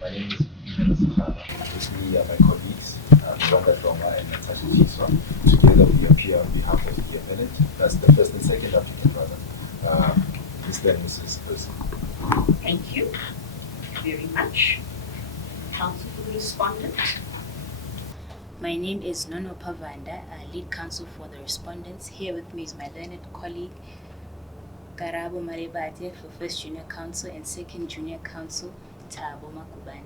My name is Igama. With me are my colleagues, Longa and Untitled. Together we appear on behalf of the appellant. That's the first and second applicant, rather. Mr. and Mrs. Person. Thank you very much. Counsel for the respondent. My name is Nono Pavanda, lead counsel for the respondents. Here with me is my learned colleague, Karabo Marebate for first junior counsel and second junior counsel, Thabo Makubane.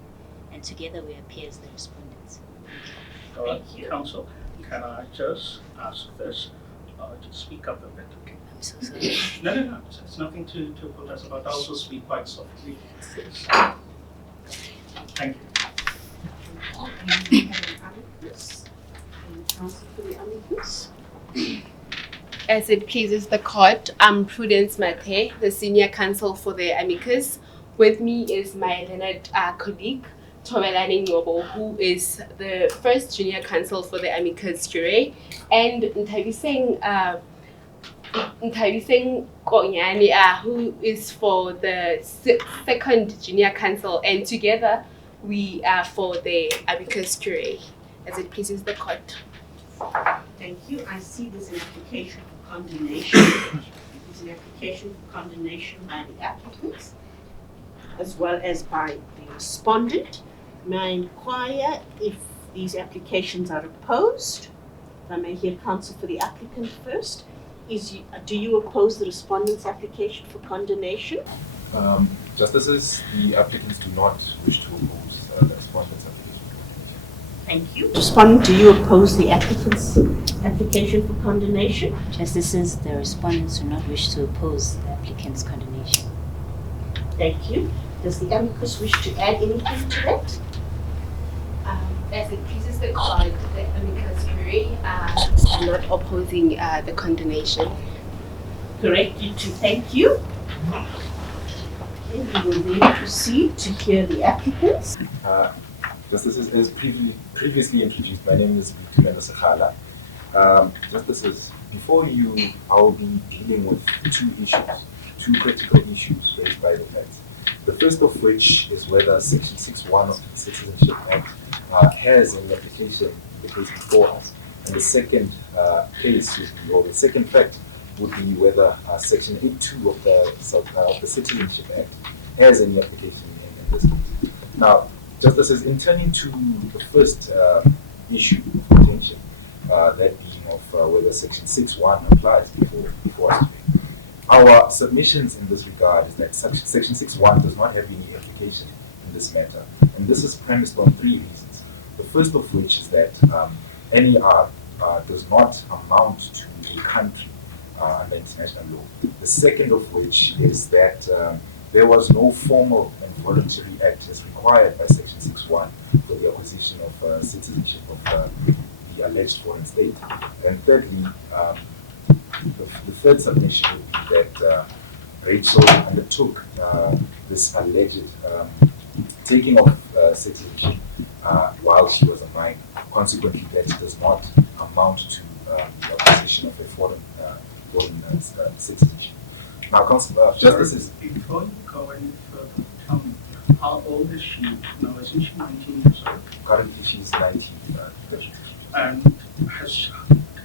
And together we appear as the respondents. Thank you. Counsel, can I just ask this? To speak up a bit, okay? I'm so sorry. No. It's nothing to protest about. I'll also speak quite softly. Thank you. Yes. Counsel for the amicus. As it pleases the court, I'm Prudence Mate, the senior counsel for the amicus. With me is my learned colleague, Thobelani Ngobo, who is the first junior counsel for the amicus jury, and Ntabiseng Konyani, who is for the second junior counsel, and together we are for the amicus jury, as it pleases the court. Thank you. I see there's an application for condemnation. There's an application for condemnation by the applicants as well as by the respondent. May I inquire if these applications are opposed? If I may hear counsel for the applicant first. Do you oppose the respondent's application for condemnation? Justices, the applicants do not wish to oppose the respondent's application. Thank you. Respondent, do you oppose the applicant's application for condemnation? Justices, the respondents do not wish to oppose the applicant's condemnation. Thank you. Does the amicus wish to add anything to that? As it pleases the court, the amicus jury are not opposing the condemnation. Corrected to thank you. Okay, we will then proceed to hear the applicants. Justices, as previously introduced, my name is Igama Sekhala. Justices, before you, I'll be dealing with two critical issues raised by the facts. The first of which is whether Section 6.1 of the Citizenship Act has any application in the case before us. And the second the second fact would be whether Section 8.2 of the Citizenship Act has any application in this case. Now, Justices, in turning to the first issue of contention, that being of whether Section 6.1 applies before us today. Our submissions in this regard is that Section 6.1 does not have any application in this matter, and this is premised on three reasons. The first of which is that NER does not amount to a country under international law. The second of which is that there was no formal and voluntary act as required by Section 6.1 for the acquisition of citizenship of the alleged foreign state. And thirdly, the third submission would be that Rachel undertook this alleged taking of citizenship while she was a minor. Consequently, that does not amount to the acquisition of a foreign citizenship. Now, Justices, Before you go any further, tell me, how old is she now? Isn't she 19 years old? currently she's 19. And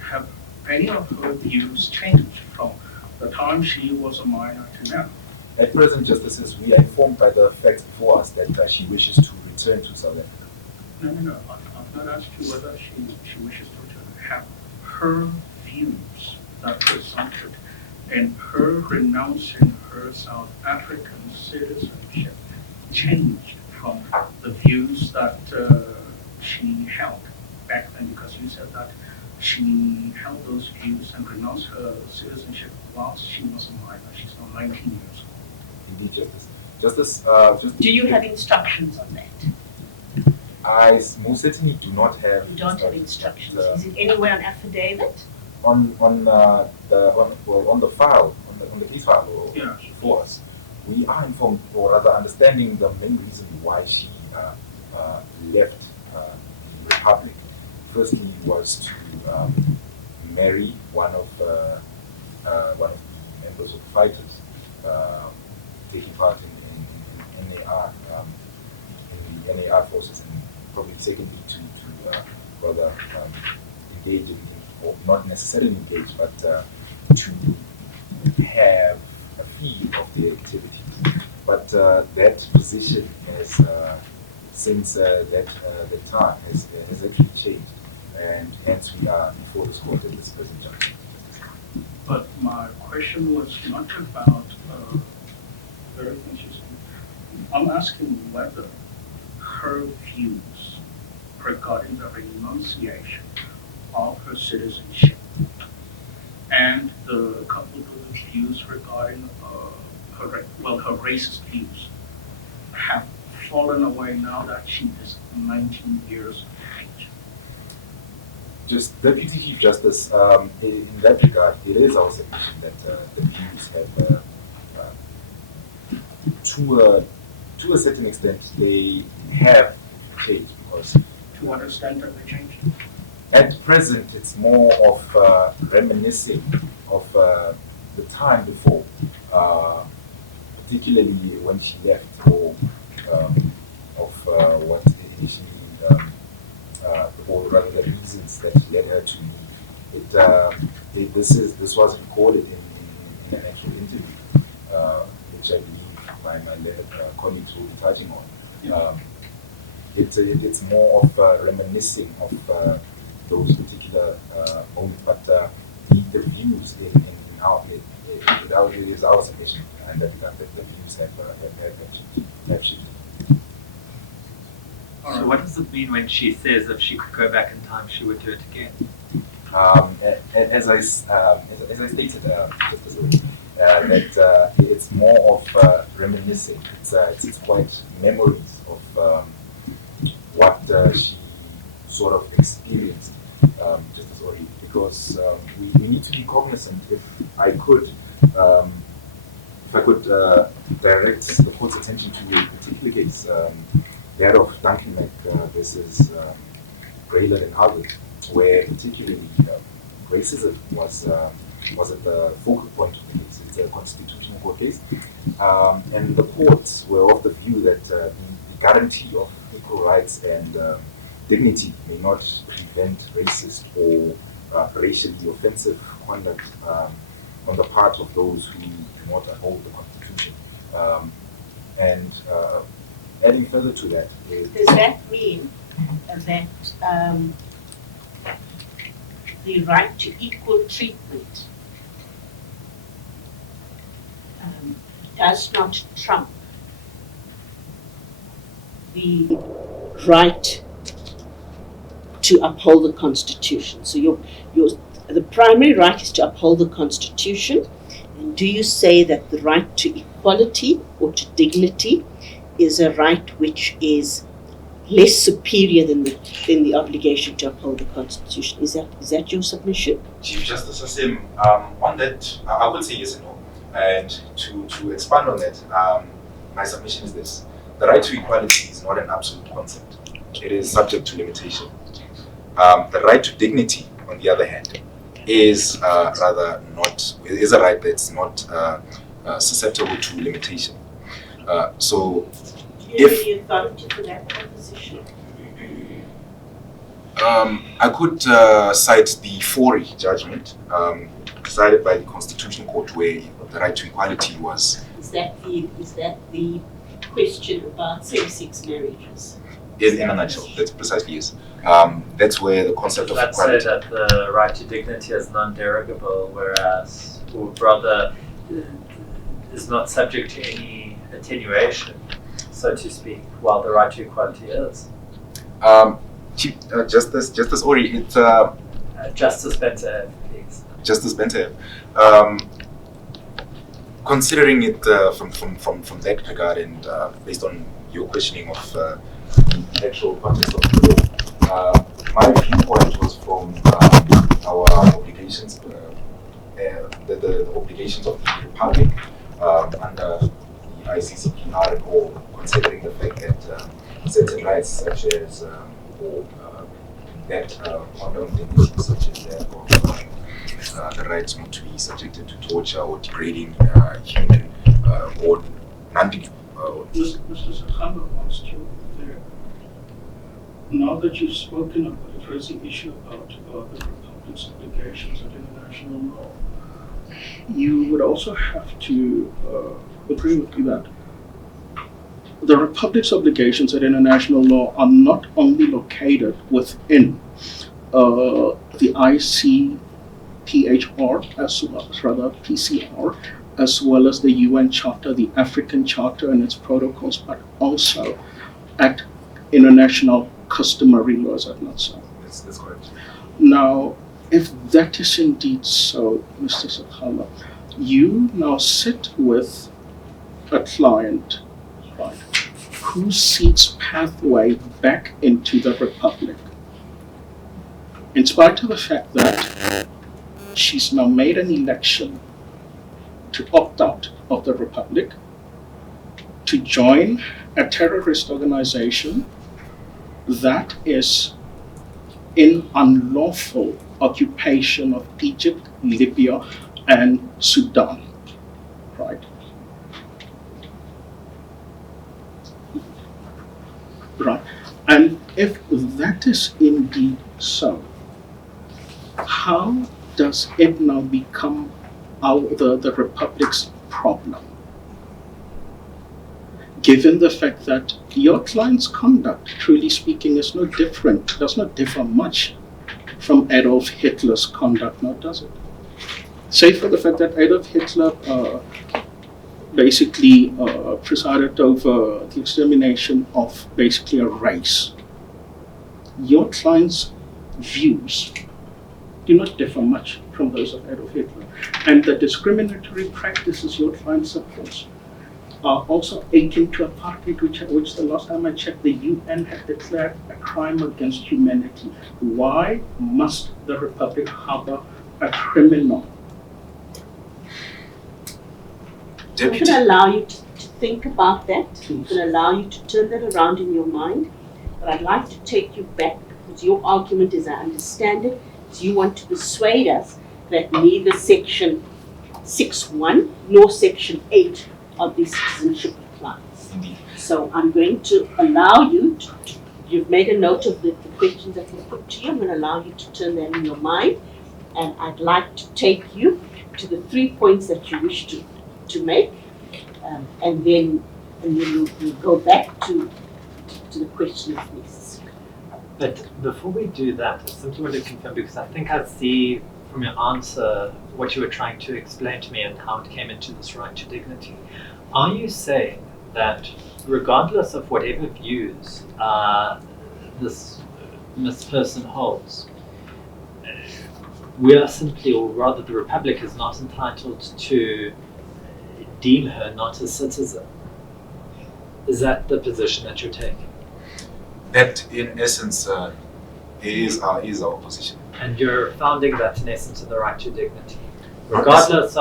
have any of her views changed from the time she was a minor to now? At present, Justices, we are informed by the facts before us that she wishes to return to South Africa. No. I've not asked you whether she wishes to return. Have her views that presented in her renouncing her South African citizenship changed from the views that she held back then? Because you said that she held those views and renounced her citizenship whilst she was a minor. She's now 19 years old. Indeed, Justice. Do you have instructions on that? I most certainly do not have. You don't have instructions. Is it anywhere on affidavit? On the file, on the case file before us, we are informed, or rather understanding the main reason why she left the Republic. Firstly, was to marry one of the members of the fighters taking part in NAR in the NAR forces, and probably secondly to rather engage in, or not necessarily engage, but to have a feel of the activities. But that position has, since that time, has actually changed, and hence we are before this court at this present juncture. But my question was not about very interesting. I'm asking whether her views regarding the renunciation of her citizenship and the coupled with the views regarding her racist views have fallen away now that she is 19 years of age. Just Deputy Chief Justice, in that regard, it is our submission that the views have, to a certain extent, they have changed, because To what extent have they changed? at present it's more of reminiscing of the time before, particularly when she left, or of what initially, or rather the reasons that led her to leave. This was recorded in an actual interview, which I believe my colleagues will be touching on. It's more of reminiscing of those particular moments, but the views in our it is our submission, and that the views have shifted. So what does it mean when she says if she could go back in time, she would do it again? As I stated, that it's more of reminiscing. It's quite memories of what she sort of experienced, just as already, because we need to be cognizant. If I could direct the court's attention to a particular case, that of Duncan versus Braylon and Harvard, where particularly racism was at the focal point of the case. It's a constitutional court case, and the courts were of the view that the guarantee of equal rights and dignity may not prevent racist or racially offensive conduct on the part of those who do not uphold the Constitution. And adding further to that, does that mean that the right to equal treatment does not trump the right to uphold the Constitution? So the primary right is to uphold the Constitution. And do you say that the right to equality or to dignity is a right which is less superior than the obligation to uphold the Constitution? Is that your submission? Chief Justice Hasim, on that, I would say yes and no. And to expand on that, my submission is this: the right to equality is not an absolute concept. It is subject to limitation. The right to dignity, on the other hand, is is a right that's not susceptible to limitation. So, do you have the authority for that proposition? I could cite the Fori judgment decided by the Constitutional Court, where the right to equality was. Is that the question about same-sex marriages? In a nutshell, that's precisely yes. That's where the concept of Let's equality. say that the right to dignity is non-derogable, whereas, or rather, is not subject to any attenuation, so to speak, while the right to equality is. Chief Justice Ori, it's Justice Bente, please. Justice Bente. Considering it from that regard, and based on your questioning of the actual context of the law, my viewpoint was from our obligations, the obligations of the Republic under the ICCPR and all, considering the fact that certain rights such as that condom dignity, such as that of the rights not to be subjected to torture or degrading human or non. Mr. Igama wants to there. Now that you've spoken about it, raised the issue about the Republic's obligations at international law, you would also have to agree with me that the Republic's obligations at international law are not only located within the ICPHR, as well as rather PCR, as well as the UN Charter, the African Charter and its protocols, but also at international customary laws, are not so. That's correct. Now, if that is indeed so, Mr. Sekhala, you now sit with a client, right, who seeks pathway back into the Republic, in spite of the fact that she's now made an election to opt out of the Republic, to join a terrorist organization that is in unlawful occupation of Egypt, Libya, and Sudan, right? Right. And if that is indeed so, how does it now become the Republic's problem? Given the fact that your client's conduct, truly speaking, is no different, does not differ much from Adolf Hitler's conduct, now does it? Save for the fact that Adolf Hitler basically presided over the extermination of basically a race. Your client's views do not differ much from those of Adolf Hitler. And the discriminatory practices your client supports are also akin to apartheid, which the last time I checked, the UN had declared a crime against humanity. Why must the Republic harbor a criminal? I'm going to allow you to think about that. I'm going to allow you to turn that around in your mind. But I'd like to take you back, because your argument, as I understand it, is you want to persuade us that neither Section 6.1 nor Section 8 of the citizenship applies. Indeed. So I'm going to allow you you've made a note of the questions that were put to you. I'm going to allow you to turn that in your mind. And I'd like to take you to the 3 points that you wish to make, and then we'll go back to the question if necessary. But before we do that, I simply want to confirm, because I think I see from your answer what you were trying to explain to me and how it came into this right to dignity. Are you saying that regardless of whatever views this person holds, we are simply, or rather the Republic is not entitled to deem her not a citizen? Is that the position that you're taking? That, in essence, is our position. And you're founding that, in essence, in the right to dignity, regardless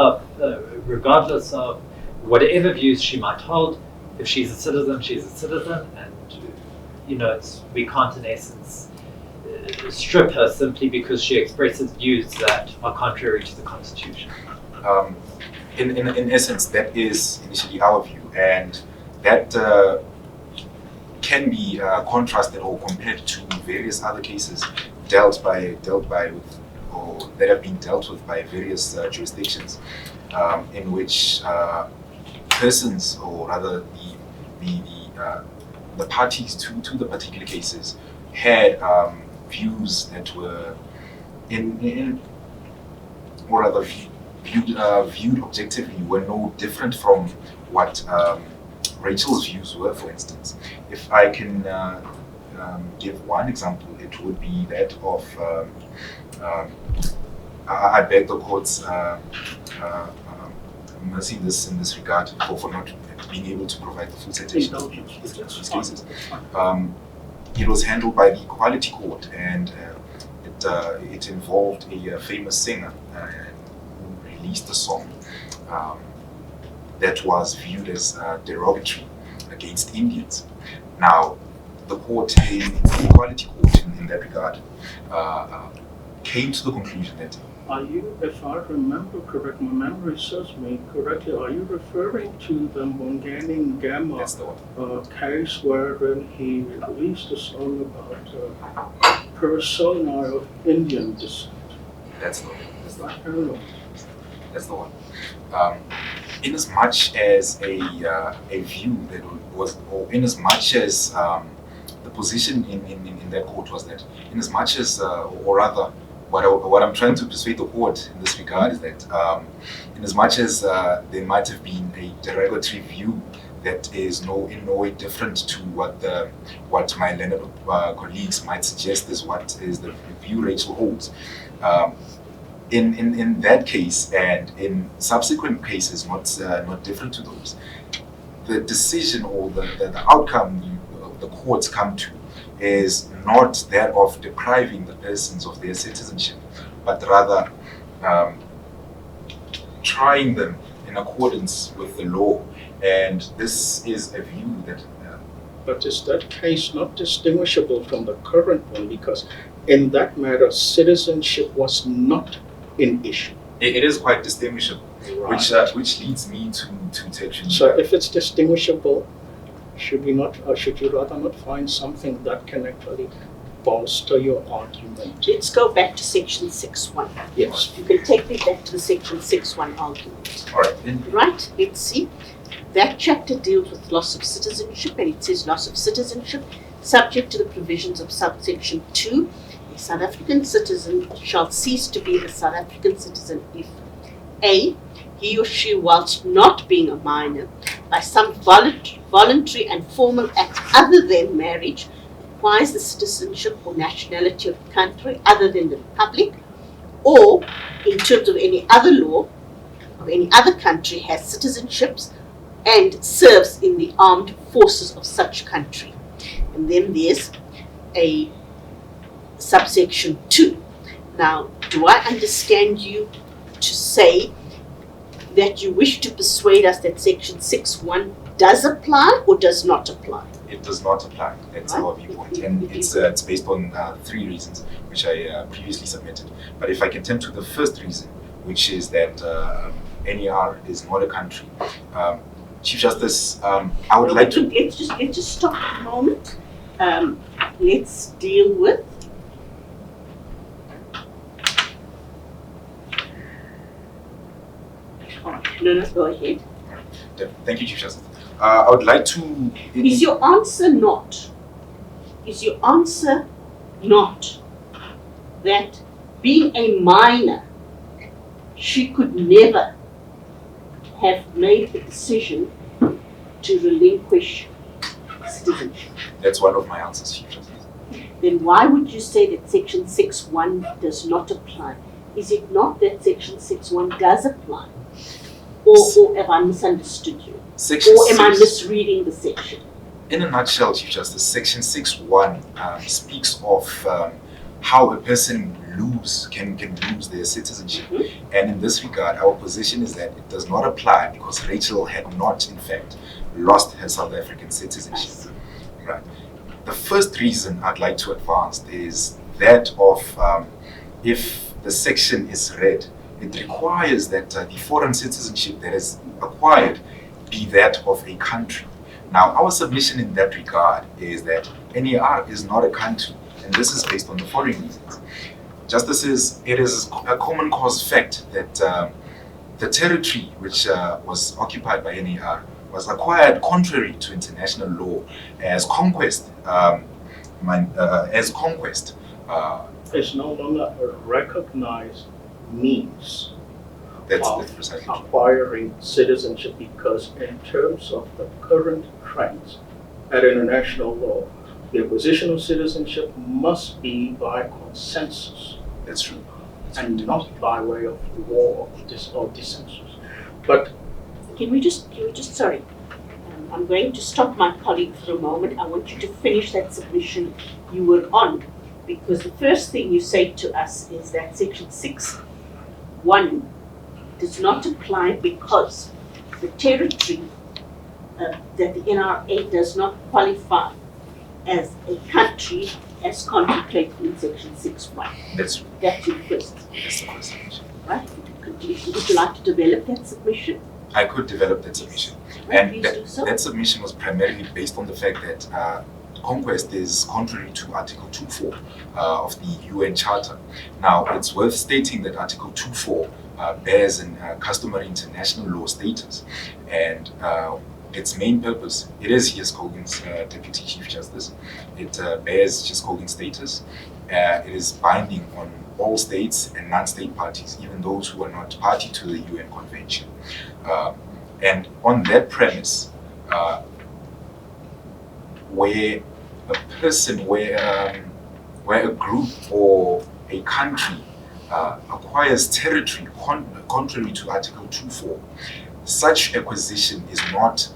of whatever views she might hold. If she's a citizen, she's a citizen, and we can't, in essence, strip her simply because she expresses views that are contrary to the Constitution. In essence, that is initially our view, and that can be contrasted or compared to various other cases dealt by with, or that have been dealt with by various jurisdictions, in which persons, or rather the parties to the particular cases, had views that were or rather viewed objectively were no different from what Rachel's views were, for instance. If I can give one example, it would be that of, I beg the court's mercy in this regard for not being able to provide the full citation of these cases. It was handled by the Equality Court, and it involved a famous singer who released a song that was viewed as derogatory against Indians. Now, the court, the Equality Court, in that regard, came to the conclusion that Are you, if I remember correct, my memory serves me correctly, are you referring to the Mungani Igama That's the one. case wherein he released a song about persona of Indian descent? That's the one. Is that parallel? That's the one. In as much as a view that was, or in as much as the position in that court was that, in as much as, or rather, what I'm trying to persuade the court in this regard is that, in as much as there might have been a derogatory view that is in no way different to what my learned colleagues might suggest is what is the view Rachel holds. In that case and in subsequent cases not different to those, the decision or the outcome the courts come to is not that of depriving the persons of their citizenship, but rather trying them in accordance with the law. And this is a view that But is that case not distinguishable from the current one? Because in that matter, citizenship was not in issue. it is quite distinguishable, Right. which leads me to actually. So if it's distinguishable, should you rather not find something that can actually bolster your argument? Let's go back to section 6.1. Yes. You can take me back to the section 6.1 argument. All right, then Right, let's see. That chapter deals with loss of citizenship, and it says loss of citizenship subject to the provisions of subsection 2. A South African citizen shall cease to be a South African citizen if A, he or she, whilst not being a minor, by some voluntary and formal act other than marriage, acquires the citizenship or nationality of the country other than the Republic, or, in terms of any other law of any other country, has citizenships and serves in the armed forces of such country. And then there's a subsection 2. Now, do I understand you to say that you wish to persuade us that section 6.1 does apply or does not apply? it does not apply. That's our viewpoint, and it's based on 3 reasons which I previously submitted. But if I can turn to the first reason, which is that NER is not a country. Chief Justice, I would like to. Let's just stop a moment. Let's deal with. No, go ahead. Thank you, Chief Justice. I would like to. Is your answer not? Is your answer not that being a minor, she could never have made the decision to relinquish citizenship? That's one of my answers, Chief Justice. Then why would you say that section 6.1 does not apply? Is it not that section 6.1 does apply? Or have I misunderstood you? Section Or am I 6 misreading the section? In a nutshell, Chief Justice, Section 6.1 speaks of how a person can lose their citizenship. Mm-hmm. And in this regard, our position is that it does not apply because Rachel had not, in fact, lost her South African citizenship. Right. The first reason I'd like to advance is that of if the section is read, it requires that the foreign citizenship that is acquired be that of a country. Now, our submission in that regard is that NER is not a country, and this is based on the following reasons. Justices, it is a common cause fact that the territory which was occupied by NER was acquired contrary to international law as conquest. It's no longer a recognized means That's of precisely. acquiring citizenship, because in terms of the current trends at international law, the acquisition of citizenship must be by consensus That's true. and not by way of war or dissensus. But Can we just, sorry, I'm going to stop my colleague for a moment. I want you to finish that submission you were on, because the first thing you say to us is that section 6.1 does not apply because the territory that the NRA does not qualify as a country as contemplated in section 6.1. That's That's your first, the first submission. right? Would you like to develop that submission? I could develop that submission. Right, And please do so. that submission was primarily based on the fact that conquest is contrary to Article 2.4 of the UN Charter. Now, it's worth stating that Article 2.4 bears an customary international law status, and its main purpose, it is J.S. Colgan's Deputy Chief Justice. It bears J.S. Colgan's status. It is binding on all states and non-state parties, even those who are not party to the UN Convention. And on that premise, where a person, where a group or a country acquires territory contrary to Article 2.4, such acquisition is not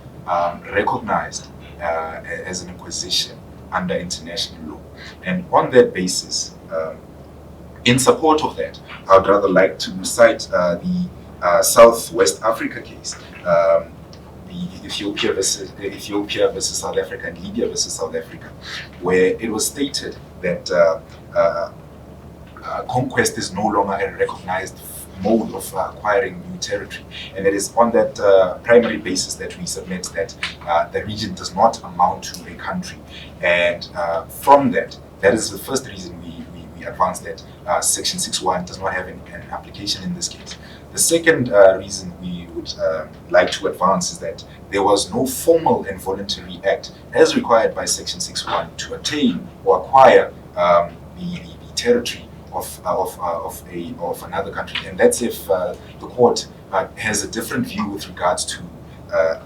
recognized as an acquisition under international law. And on that basis, in support of that, I would rather like to cite the Southwest Africa case, the Ethiopia versus South Africa and Libya versus South Africa, where it was stated that conquest is no longer a recognized mode of acquiring new territory. And it is on that primary basis that we submit that the region does not amount to a country. And from that is the first reason we advance that Section 6.1 does not have an application in this case. The second reason we would like to advance is that there was no formal and voluntary act as required by Section 6.1 to attain or acquire the territory of another country, and that's if the court has a different view with regards to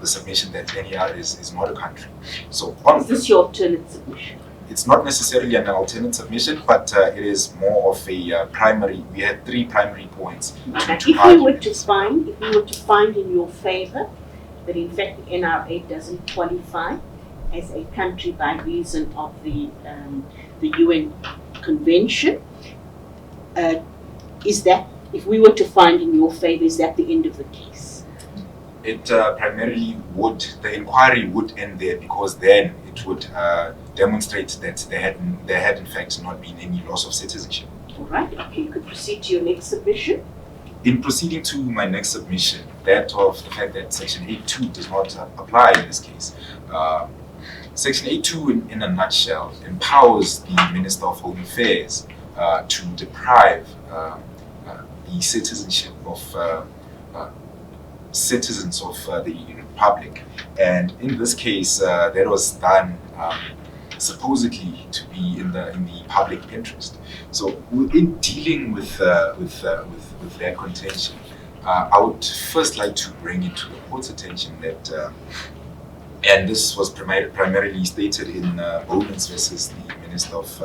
the submission that NER is not a country. So Is this your alternate submission? it's not necessarily an alternate submission, but it is more of a primary. We had three primary points. If we were to find in your favor that in fact the NRA doesn't qualify as a country by reason of the UN Convention, is that, if we were to find in your favor, is that the end of the case? It primarily would, the inquiry would end there, because then it would demonstrate that there had in fact not been any loss of citizenship. All right, okay, you could proceed to your next submission. In proceeding to my next submission, that of the fact that Section 8.2 does not apply in this case. Section 8.2 in a nutshell empowers the Minister of Home Affairs to deprive the citizenship of citizens of the Republic, and in this case that was done supposedly to be in the public interest. So in dealing with that contention, I would first like to bring it to the court's attention that and this was primarily stated in Bowens versus the Minister of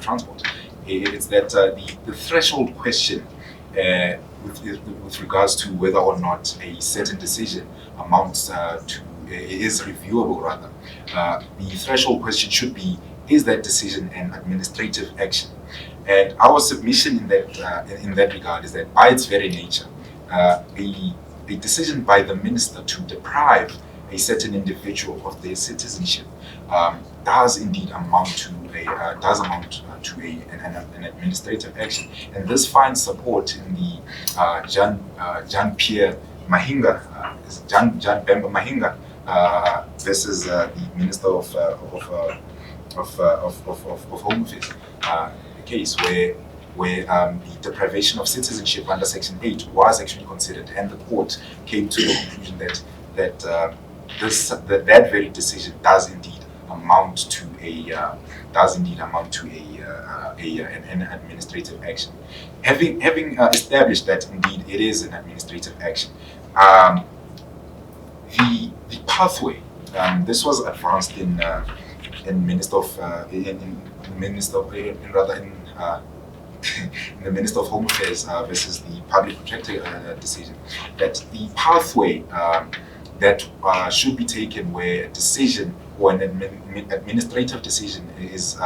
Transport. It's that the threshold question with regards to whether or not a certain decision amounts is reviewable rather. The threshold question should be, is that decision an administrative action? And our submission in that regard is that by its very nature, a decision by the minister to deprive a certain individual of their citizenship does indeed amount to an administrative action, and this finds support in the John Pierre Mahinga, John Bemba Mahinga versus the Minister of Home Affairs case where the deprivation of citizenship under Section 8 was actually considered, and the court came to the conclusion that that very decision does indeed amount to an administrative action. Having established that indeed it is an administrative action, the pathway, this was advanced in the Minister of Home Affairs versus the Public Protector decision, that the pathway that should be taken where a decision or an administrative decision is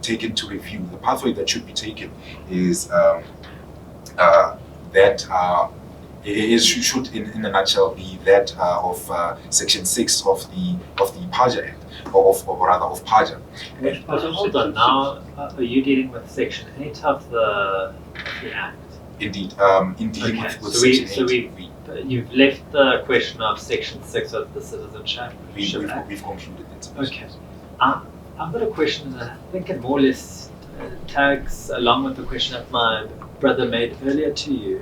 taken to review, the pathway that should be taken is that should in a nutshell be that of Section 6 of the Paja Act, or rather of Paja. But hold on, now are you dealing with Section 8 of the Act? Indeed, in dealing Okay, with so Section 8, you've left the question of Section 6 of the Citizenship Act. we've concluded that. Okay. I've got a question that I think it more or less tags along with the question that my brother made earlier to you,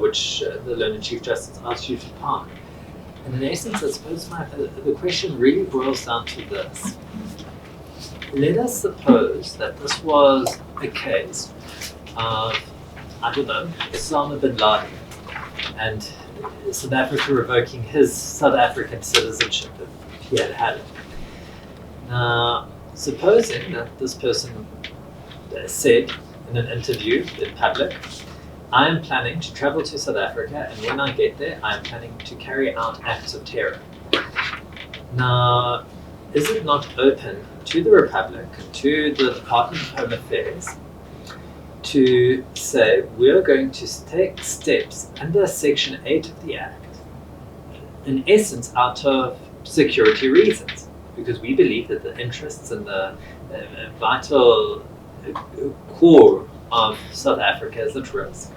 which the learned Chief Justice asked you to park. And in essence, I suppose the question really boils down to this. Let us suppose that this was a case of, I don't know, Osama bin Laden and South Africa revoking his South African citizenship if he had had it. Now, supposing that this person said in an interview in public, I am planning to travel to South Africa, and when I get there, I am planning to carry out acts of terror. Now, is it not open to the Republic, to the Department of Home Affairs, to say we're going to take steps under Section 8 of the Act, in essence out of security reasons? Because we believe that the interests and the vital core of South Africa is at risk.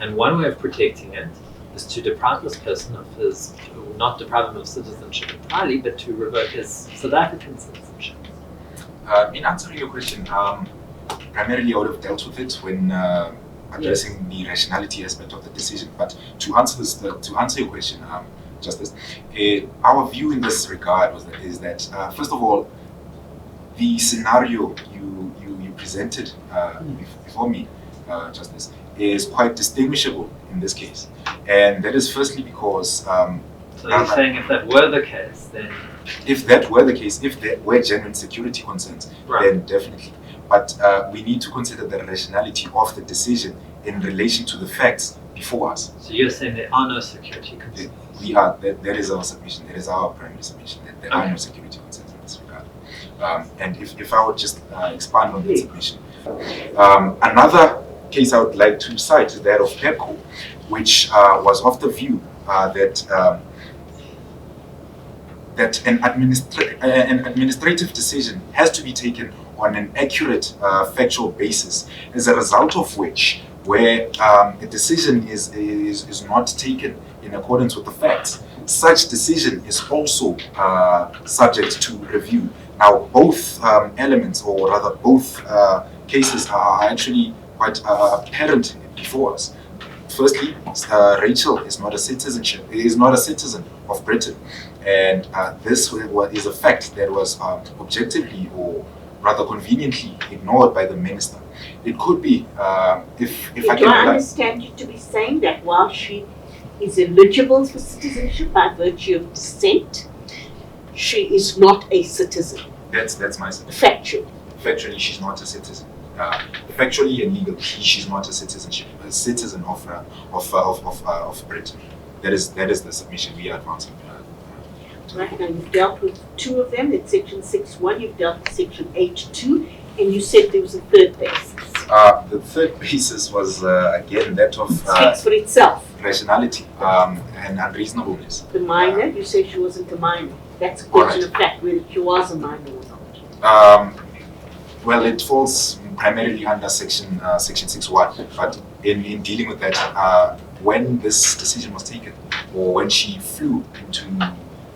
And one way of protecting it is to deprive this person of his, not deprive him of citizenship entirely, but to revoke his South African citizenship. In answering your question, primarily I would have dealt with it when addressing the rationality aspect of the decision. But to answer your question, Justice, our view in this regard is that first of all, the scenario you presented before me, Justice, is quite distinguishable in this case, and that is firstly because. So you're saying if that were the case, then. If that were the case, if there were genuine security concerns, right, then definitely. But we need to consider the rationality of the decision in relation to the facts before us. So you're saying there are no security concerns? We are. That is our submission. That is our primary submission. That there are no security concerns in this regard. And if I would just expand on that submission, another case I would like to cite is that of PEPCO, which was of the view that an administrative decision has to be taken on an accurate factual basis, as a result of which, where a decision is not taken in accordance with the facts, such decision is also subject to review. Now, both elements, or rather both cases, are actually quite apparent before us. Firstly, Rachel is not a citizen of Britain, and this is a fact that was objectively, or rather conveniently, ignored by the minister. It could be, if I can. Do I understand you to be saying that while she is eligible for citizenship by virtue of descent, she is not a citizen? That's my submission. Factually, she's not a citizen. Factually and legally, she's not a citizen of Britain. That is the submission we are advancing. Right, now you've dealt with two of them. It's Section 6.1. You've dealt with Section 8.2, and you said there was a third basis. The third basis was again that of speaks for itself. Rationality and unreasonableness. The minor, you say she wasn't a minor. That's a question of fact, whether she was a minor or not. Well, it falls primarily under Section 6.1, but in dealing with that, when this decision was taken, or when she flew into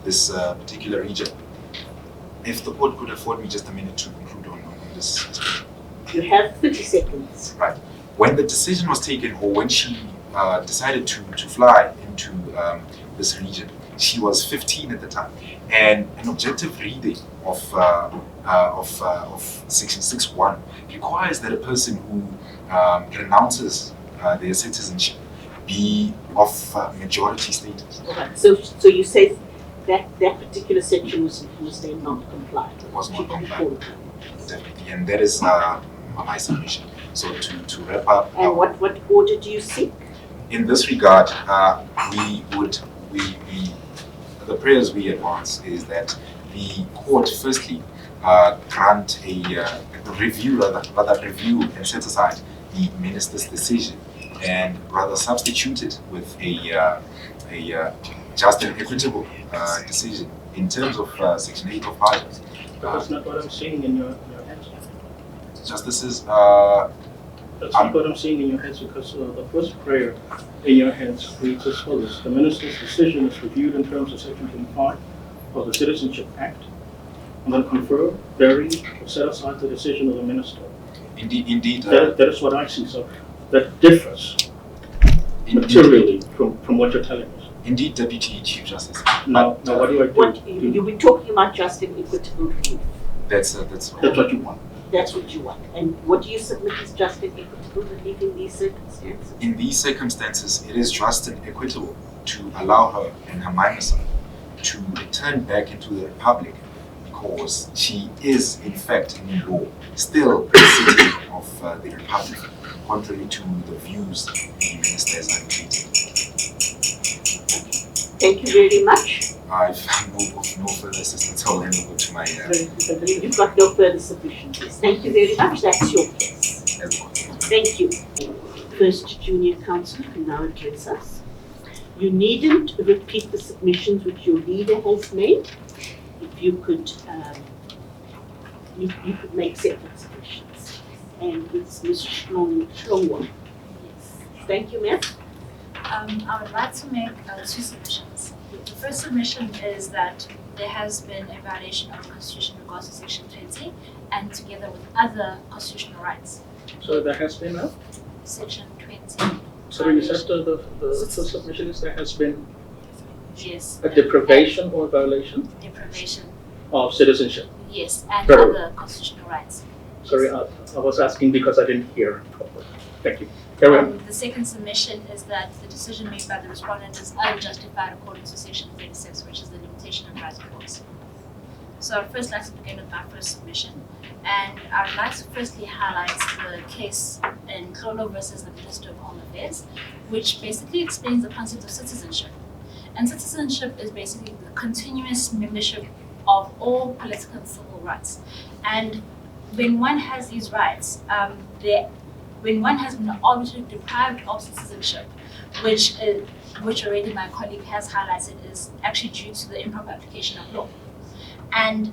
this particular region, if the court could afford me just a minute to conclude on this. You have 30 seconds. Right. When the decision was taken, or when she decided to fly into this region, she was 15 at the time, and an objective reading of Section 6.1 requires that a person who renounces their citizenship be of majority status. Okay. So you say that particular section was then not complied. It was not complied. Definitely, and that is my submission. So to wrap up. And what order do you seek? In this regard, the prayers we advance is that the court firstly grant a review and set aside the minister's decision, and rather substitute it with a just and equitable decision in terms of Section 8 of Parliament. But that's not what I'm seeing in your heads. Justices, That's not what I'm seeing in your heads, because the first prayer in your heads reads as follows: the minister's decision is reviewed in terms of Section 25 of the Citizenship Act, and then confer, bury, or set aside the decision of the minister. indeed. That is what I see. So that differs materially from what you're telling us. Indeed, Deputy Chief Justice. Now what do I do? What, you were talking about just and equitable relief. That's That's what you want. That's what you want. And what do you submit is just and equitable relief in these circumstances? in these circumstances, it is just and equitable to allow her and her minor son to return back into the Republic, because she is, in fact, in law, still a citizen of the Republic, contrary to the views the minister has treated. Thank you very much. I've no further assistance. I'll hand over to my You've got no further submissions. Thank you very much. That's your case. Thank you. First junior counsel can now address us. You needn't repeat the submissions which your leader has made. If you could, you could make separate submissions. And it's Ms. Shlongwa. Yes. Thank you, ma'am. I would like to make two submissions. The first submission is that there has been a violation of the Constitution in regards to Section 20 and together with other constitutional rights. So there has been a. Section 20. So you said the first submission is there has been Yes. a deprivation or violation Deprivation. of citizenship. Yes, and Federal. other constitutional rights. Sorry, I was asking because I didn't hear properly. Thank you. Carry on. The second submission is that the decision made by the respondent is unjustified according to Section 36, which is the limitation of rights clause. So I'd first like to begin with my first submission, and I'd like to firstly highlight the case in Klolo versus the Minister of Home Affairs, which basically explains the concept of citizenship. And citizenship is basically the continuous membership of all political and civil rights. And when one has these rights, when one has been arbitrarily deprived of citizenship, which already my colleague has highlighted is actually due to the improper application of law. And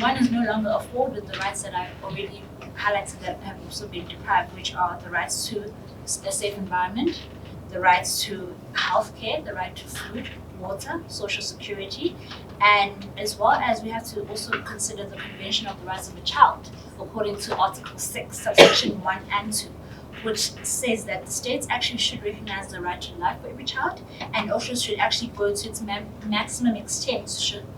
one is no longer afforded the rights that I've already highlighted that have also been deprived, which are the rights to a safe environment, the rights to healthcare, the right to food, water, social security, and as well as we have to also consider the Convention of the Rights of a Child, according to Article 6, subsection 1 and 2, which says that the states actually should recognize the right to life for every child and also should actually go to its maximum extent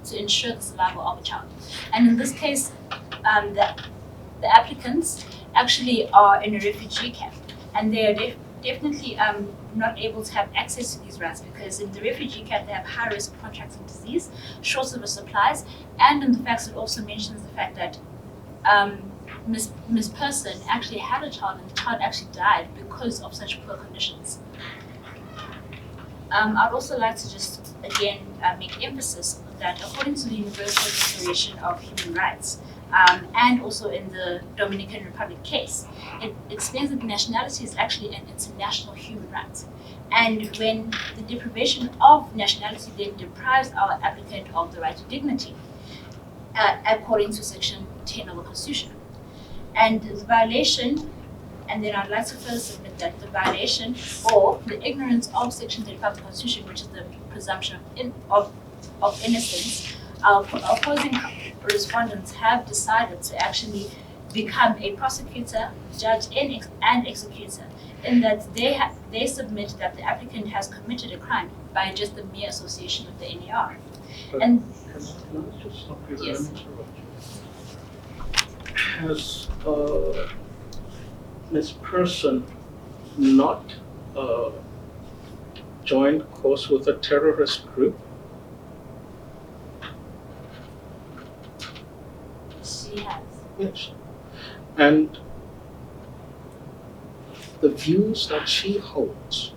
to ensure the survival of a child. And in this case, the applicants actually are in a refugee camp, and they are definitely not able to have access to these rights because in the refugee camp they have high risk of contracting disease, shortage of supplies, and in the facts it also mentions the fact that Ms. Person actually had a child and the child actually died because of such poor conditions. I'd also like to just again make emphasis that according to the Universal Declaration of Human Rights, and also in the Dominican Republic case, it explains that nationality is actually an international human right. And when the deprivation of nationality then deprives our applicant of the right to dignity, according to Section 10 of the Constitution. And the violation, and then I'd like to further submit that the violation or the ignorance of Section 35 of the Constitution, which is the presumption of innocence, our opposing respondents have decided to actually become a prosecutor, judge, and executor, in that they submit that the applicant has committed a crime by just the mere association with the NER. And Can I just stop you there? Yes. Has Ms. Person not joined course with a terrorist group? she has. Yes. And the views that she holds,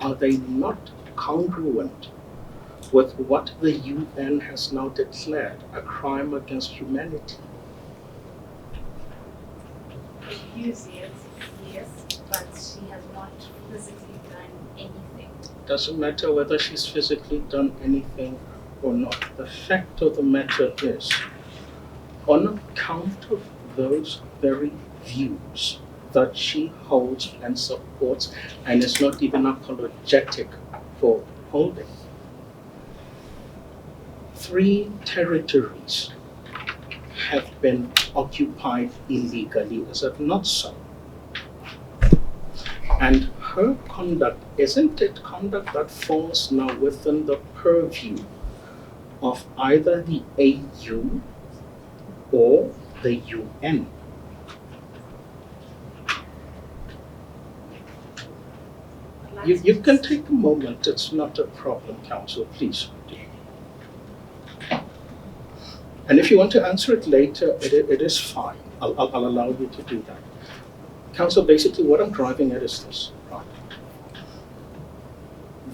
are they not congruent with what the UN has now declared a crime against humanity? Yes. not physically done anything. Doesn't matter whether she's physically done anything or not. The fact of the matter is, on account of those very views that she holds and supports and is not even apologetic for holding, 3 territories have been occupied illegally. Is it not so? And her conduct, isn't it conduct that falls now within the purview of either the AU or the UN? You can take a moment, it's not a problem, Council, please. And if you want to answer it later, it is fine. I'll allow you to do that. Council, basically what I'm driving at is this, right?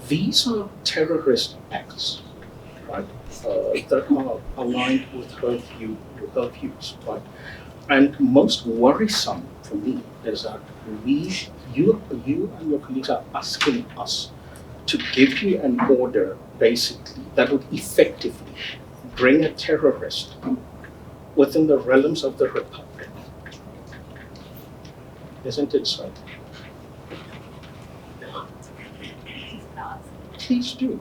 These are terrorist acts, right, that are aligned with her views, right? And most worrisome for me is that you and your colleagues are asking us to give you an order, basically, that would effectively bring a terrorist within the realms of the Republic. Isn't it so? Please do.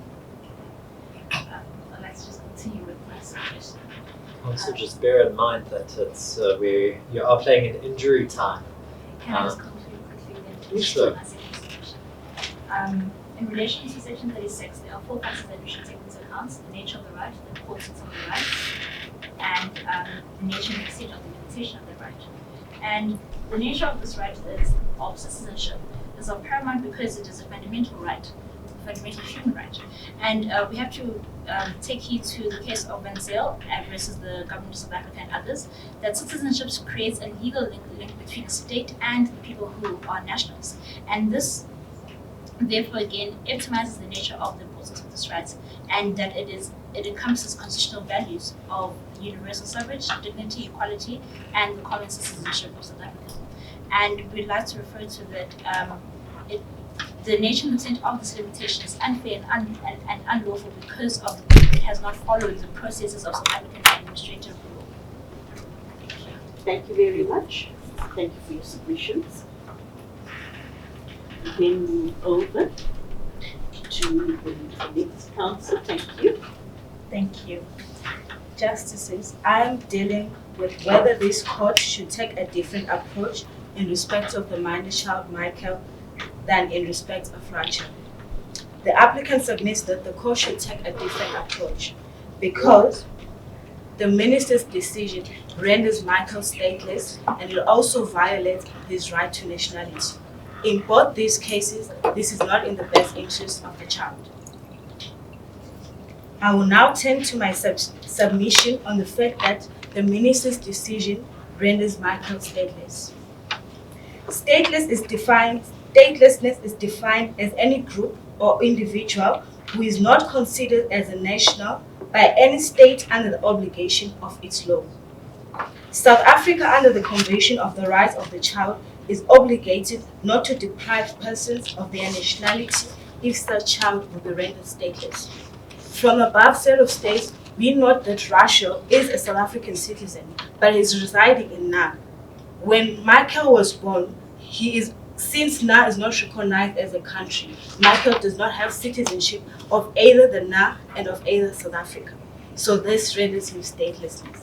I'd like to just continue with my suggestion. Also, just bear in mind that it's you are playing in injury time. Can I just conclude quickly then? Sure. My second suggestion. In relation to section 36, there are 4 factors that we should take into account: the nature of the right, the importance of the right, and the nature and extent of the limitation of the right. And the nature of this right of citizenship is of paramount because it is a fundamental right, a fundamental human right. And we have to take heed to the case of Van Zyl versus the government of South Africa and others, that citizenship creates a legal link between the state and the people who are nationals. And this, therefore, again, epitomizes the nature of the importance of this right, and that it encompasses constitutional values of universal suffrage, dignity, equality, and the common citizenship of South Africa. And we'd like to refer to that the nature and extent of this limitation is unfair and unlawful because it has not followed the processes of South African administrative rule. Thank you very much. Thank you for your submissions. Then move over to the next council. Thank you. Thank you. Justices, I am dealing with whether this court should take a different approach in respect of the minor child Michael than in respect of Rachel. The applicant submits that the court should take a different approach because the minister's decision renders Michael stateless and it also violates his right to nationality. In both these cases, this is not in the best interest of the child. I will now turn to my submission on the fact that the minister's decision renders Michael stateless. Statelessness is defined as any group or individual who is not considered as a national by any state under the obligation of its law. South Africa, under the Convention of the Rights of the Child, is obligated not to deprive persons of their nationality if such child will be rendered stateless. From the above set of states, we note that Russia is a South African but is residing in Na. When Michael was born, since Na is not recognized as a country, Michael does not have citizenship of either the Na and of either South Africa. So this renders him statelessness.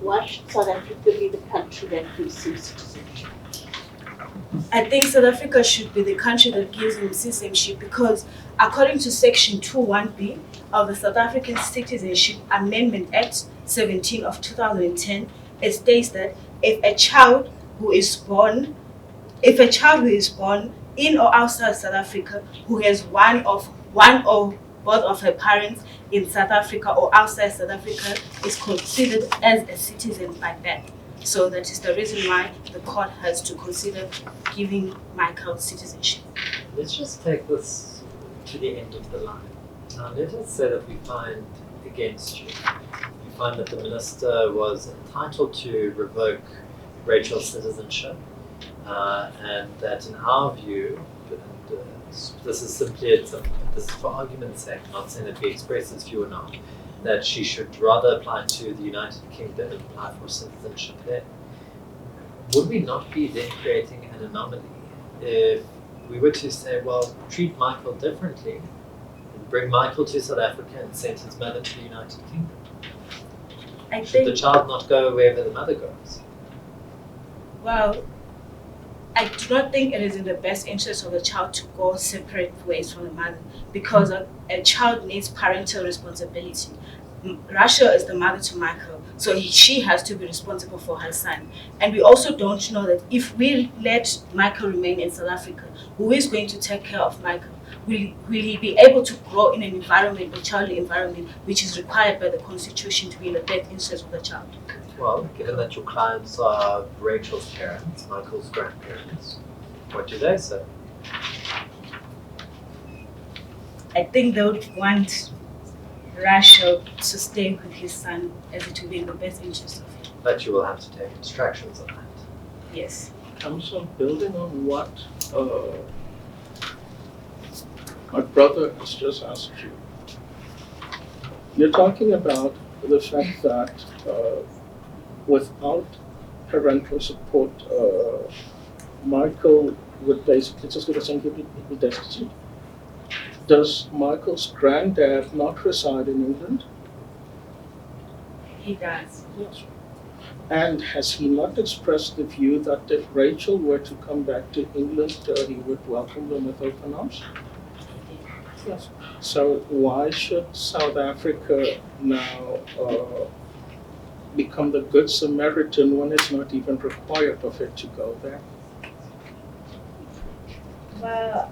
Why should South Africa be the country that gives him citizenship? I think South Africa should be the country that gives him citizenship because according to Section 21B of the South African Citizenship Amendment Act 17 of 2010, it states that if a child who is born in or outside South Africa who has one or both of her parents in South Africa or outside South Africa is considered as a citizen by birth. So that is the reason why the court has to consider giving Michael citizenship. Let's just take this to the end of the line. Now let us say that we find against you. We find that the minister was entitled to revoke Rachel's citizenship and that in our view, and this is simply this is for argument's sake, not saying that we express this view or not, that she should rather apply to the United Kingdom and apply for citizenship there. Would we not be then creating an anomaly if we were to say, well, treat Michael differently and bring Michael to South Africa and send his mother to the United Kingdom? Should the child not go wherever the mother goes? Well, I do not think it is in the best interest of the child to go separate ways from the mother, because a child needs parental responsibility. Russia is the mother to Michael, so she has to be responsible for her son. And we also don't know that if we let Michael remain in South Africa, who is going to take care of Michael? Will he be able to grow in an environment, a childly environment, which is required by the Constitution to be in the best interest of the child? Well, given that your clients are Rachel's parents, Michael's grandparents, what do they say? I think they would want Rachel to stay with his son, as it will be in the best interest of him. But you will have to take instructions on that. Yes. Council, building on what my brother has just asked you. You're talking about the fact that without parental support, Michael would basically just get a single destitute. Does Michael's granddad not reside in England? He does. Yes. And has he not expressed the view that if Rachel were to come back to England, he would welcome them with open arms? Yes. So why should South Africa now become the Good Samaritan when it's not even required of it to go there? Well,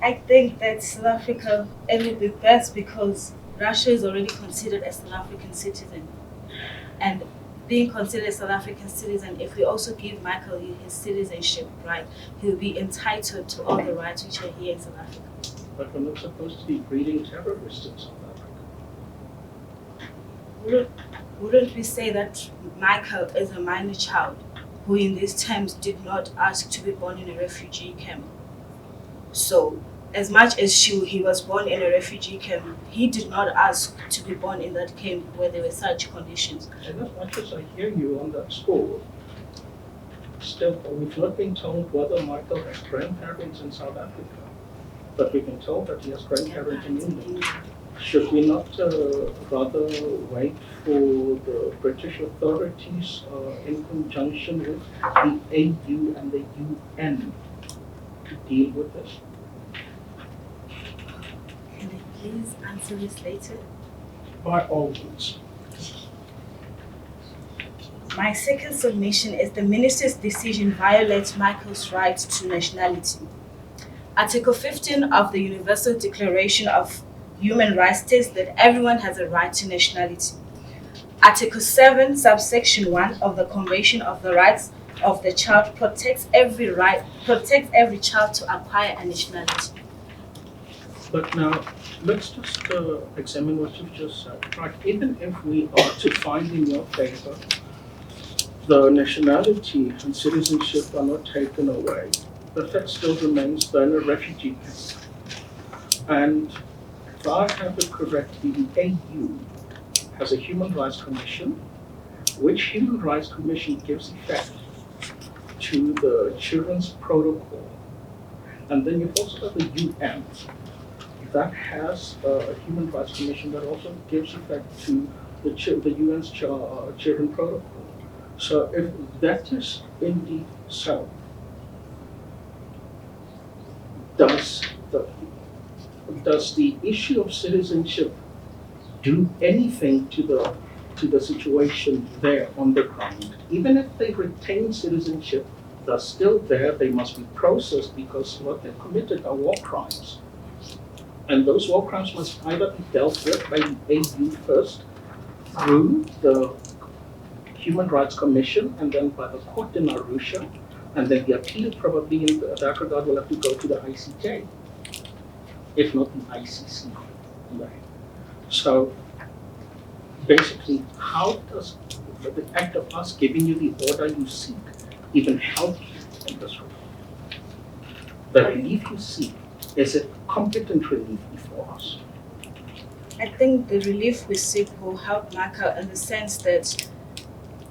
I think that South Africa, it would be best because Russia is already considered a South African citizen. And being considered a South African citizen, if we also give Michael his citizenship, right, he'll be entitled to all the rights which are here in South Africa. But we're not supposed to be breeding terrorists in South Africa. Wouldn't we say that Michael is a minor child who in these terms did not ask to be born in a refugee camp? So, as much as he was born in a refugee camp, he did not ask to be born in that camp where there were such conditions. And as much as I hear you on that score, still we've not been told whether Michael has grandparents in South Africa, but we've been told that he has grandparents in England. Should we not rather wait for the British authorities in conjunction with the AU and the UN to deal with this? Can I please answer this later? By all means. My second submission is the Minister's decision violates Michael's right to nationality. Article 15 of the Universal Declaration of Human Rights states that everyone has a right to nationality. Article 7, subsection 1 of the Convention of the Rights of the Child protects every child to acquire a nationality. But now, let's just examine what you've just said. Right, even if we are to find in your favor, the nationality and citizenship are not taken away, the fact still remains they're in a refugee camp. And if I have it correctly, the AU has a Human Rights Commission, which Human Rights Commission gives effect to the Children's Protocol. And then you've also got the UN that has a Human Rights Commission that also gives effect to the UN's Children Protocol. So if that is indeed so, does the issue of citizenship do anything to the situation there on the ground? Even if they retain citizenship, they're still there, they must be processed because what they've committed are war crimes. And those war crimes must either be dealt with by the AU first, through the Human Rights Commission, and then by the court in Arusha, and then the appeal probably in that regard will have to go to the ICJ, if not the ICC. Right. So basically, how does the act of us giving you the order you seek even help you in this regard? The relief you seek, is it competent relief before us? I think the relief we seek will help Michael in the sense that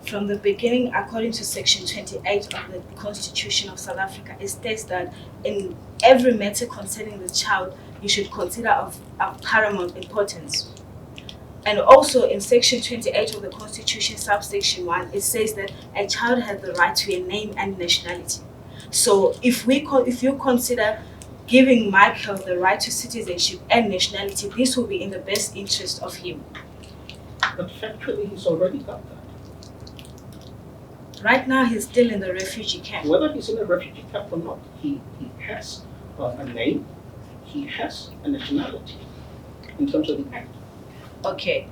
from the beginning, according to Section 28 of the Constitution of South Africa, it states that in every matter concerning the child, you should consider of paramount importance. And also in Section 28 of the Constitution, subsection 1, it says that a child has the right to a name and nationality. So if you consider giving Michael the right to citizenship and nationality, this will be in the best interest of him. But factually, he's already got that. Right now, he's still in the refugee camp. Whether he's in a refugee camp or not, he has a name, he has a nationality in terms of the act. Okay.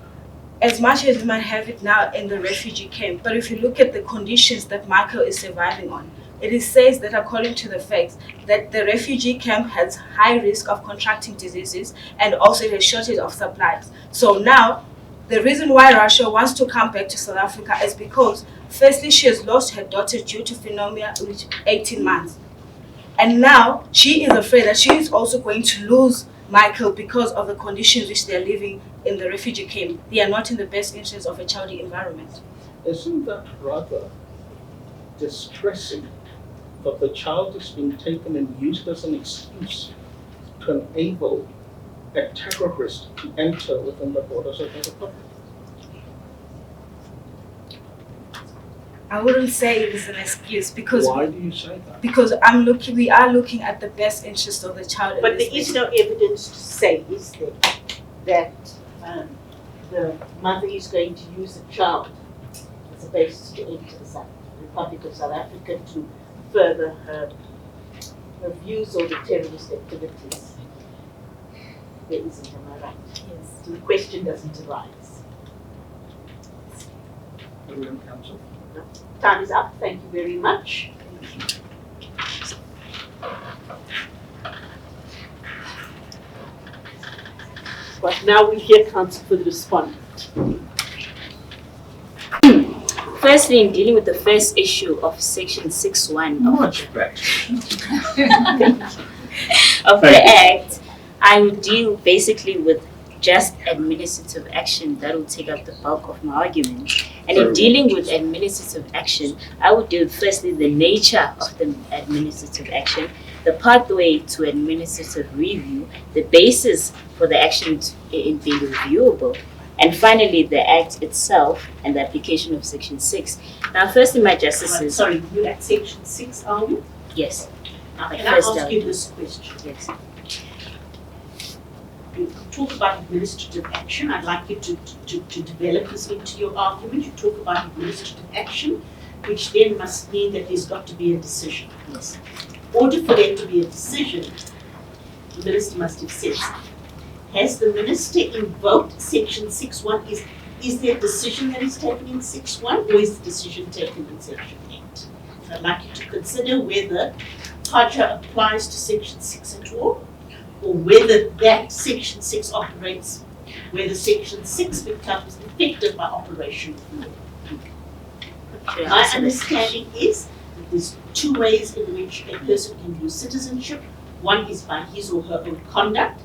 As much as we might have it now in the refugee camp, but if you look at the conditions that Michael is surviving on, it says that according to the facts, that the refugee camp has high risk of contracting diseases and also a shortage of supplies. So now, the reason why Russia wants to come back to South Africa is because, firstly, she has lost her daughter due to pneumonia, which 18 months. And now, she is afraid that she is also going to lose Michael because of the conditions which they are living in the refugee camp. They are not in the best interest of a childly environment. Isn't that rather distressing that the child is being taken and used as an excuse to enable a terrorist to enter within the borders of the Republic? I wouldn't say it is an excuse because Why do you say that? because we are looking at the best interest of the child. But there is no evidence to say, is there, that the mother is going to use the child as a basis to enter the Republic of South Africa to further her views or the terrorist activities. There isn't, am I right? Yes. So the question doesn't arise. Counsel. Time is up. Thank you very much. But now we hear counsel for the respondent. Firstly, in dealing with the first issue of Section 6.1 of the Act, I would deal basically with just administrative action. That will take up the bulk of my argument. And in dealing with administrative action, I would deal with firstly the nature of the administrative action, the pathway to administrative review, the basis for the action in being reviewable, and finally the Act itself and the application of Section 6. Now, firstly, my justices. Sorry, you're at Section 6, are you? Yes. Now, can I ask you this question? Yes. You talk about administrative action. I'd like you to develop this into your argument. You talk about administrative action, which then must mean that there's got to be a decision. Yes. In order for there to be a decision, the minister must have said something. Has the minister invoked Section 6.1? Is there a decision that is taken in 6.1 or is the decision taken in Section 8? So I'd like you to consider whether PAJA applies to Section 6 at all, or whether that Section 6 operates, whether Section 6 becomes effective by operation of law. My understanding is that there's two ways in which a person can lose citizenship. One is by his or her own conduct,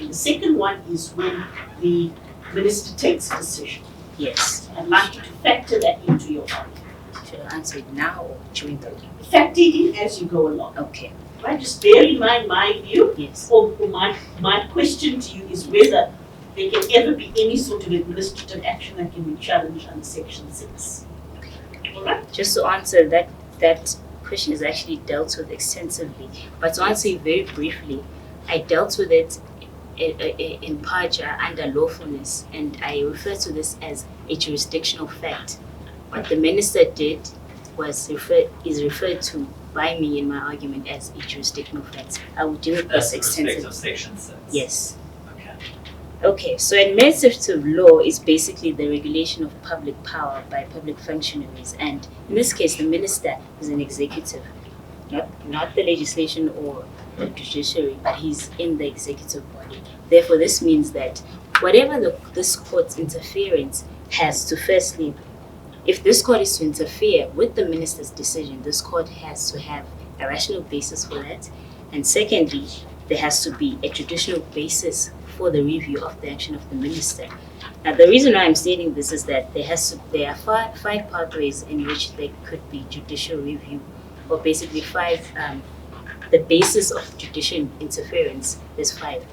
and the second one is when the minister takes a decision. Yes. I'd like you to factor that into your argument. Should I answer it now or during the Factor it in as you go along. Okay. Right? Just bear in mind my view. Yes. Or my question to you is whether there can ever be any sort of administrative action that can be challenged under Section 6. All right? Just to answer that question is actually dealt with extensively. But to answer you very briefly, I dealt with it in PAJA under lawfulness, and I refer to this as a jurisdictional fact. What the minister did is referred to by me in my argument as a jurisdictional fact. I will deal with this extensively. Of Section 6. Yes. Okay. Okay, so administrative law is basically the regulation of public power by public functionaries, and in this case, the minister is an executive, not the legislation or the judiciary, but he's in the executive body. Therefore, this means that whatever this court's interference has to firstly, if this court is to interfere with the minister's decision, this court has to have a rational basis for that. And secondly, there has to be a judicial basis for the review of the action of the minister. Now, the reason why I'm stating this is that there are five pathways in which there could be judicial review, or basically the basis of judicial interference is 5.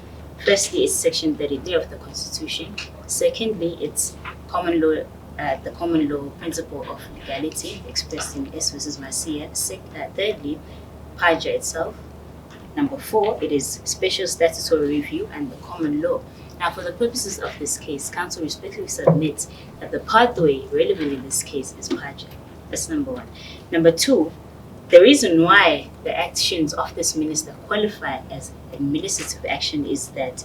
Firstly, it's Section 33 of the Constitution. Secondly, it's common law, the common law principle of legality expressed in S versus Marcia. Thirdly, PAJA itself. Number 4, it is special statutory review and the common law. Now, for the purposes of this case, counsel respectfully submits that the pathway relevant in this case is PAJA. That's number 1. Number 2, the reason why the actions of this minister qualify as administrative action is that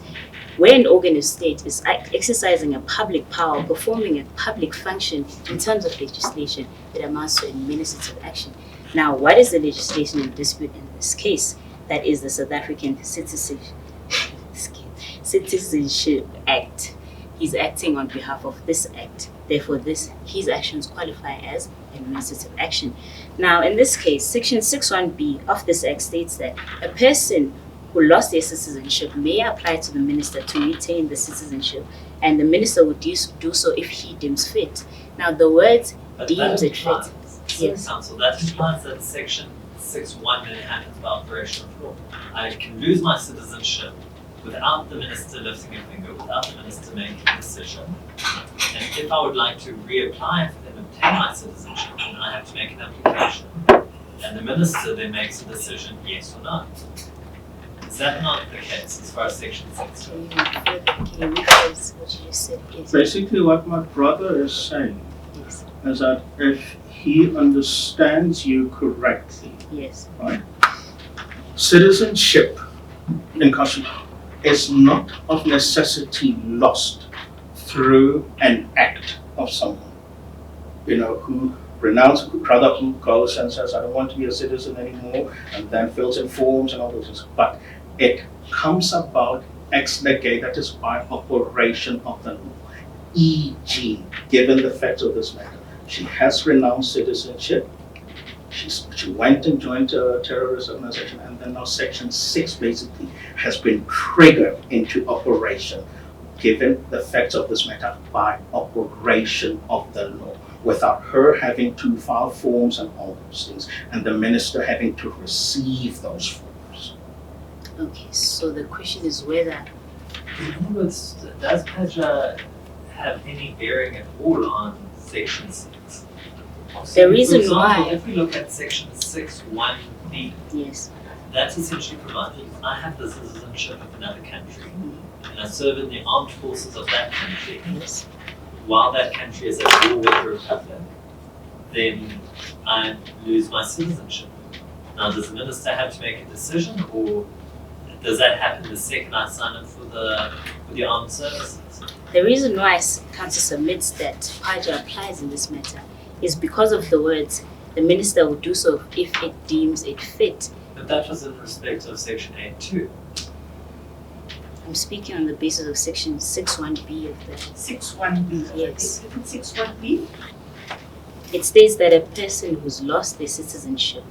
where an organ of state is exercising a public power, performing a public function in terms of legislation, it amounts to administrative action. Now, what is the legislation in dispute in this case? That is the South African Citizenship Act. He's acting on behalf of this act. Therefore, his actions qualify as administrative action. Now, in this case, Section 61B of this act states that a person who lost their citizenship may apply to the minister to retain the citizenship, and the minister would do so if he deems fit. Now, the word deems it fit. Yes. Counsel, that implies that Section 6.1 then happens by operation of law. I can lose my citizenship without the minister lifting a finger, without the minister making a decision. And if I would like to reapply and obtain my citizenship, then I have to make an application. And the minister then makes a decision, yes or no. Is that not the case as far as Section 6 goes? Can you rephrase what you just said, please? Basically, what my brother is saying is that if he understands you correctly, Yes. right? Citizenship in Kosovo is not of necessity lost through an act of someone, who brother who goes and says, I don't want to be a citizen anymore, and then fills in forms and all those things. But it comes about ex lege, that is by operation of the law. E.g., given the facts of this matter, she has renounced citizenship. She went and joined a terrorist organization, and then now Section 6 basically has been triggered into operation, given the facts of this matter by operation of the law, without her having to file forms and all those things, and the minister having to receive those forms. Okay, so the question is whether. In other words, does PAJA have any bearing at all on Section 6? The reason for example, why. if we look at Section 6.1b, Yes. that's essentially provided I have the citizenship of another country, and I serve in the armed forces of that country. Yes. While that country is at war with the Republic, then I lose my citizenship. Now, does the minister have to make a decision, or does that happen the second I sign up for the armed services? The reason why counsel submits that PAJA applies in this matter is because of the words, the minister will do so if it deems it fit. But that was in respect of Section 8.2. I'm speaking on the basis of Section 6.1b of the. 6.1b. Yes. 6.1b. It states that a person who's lost their citizenship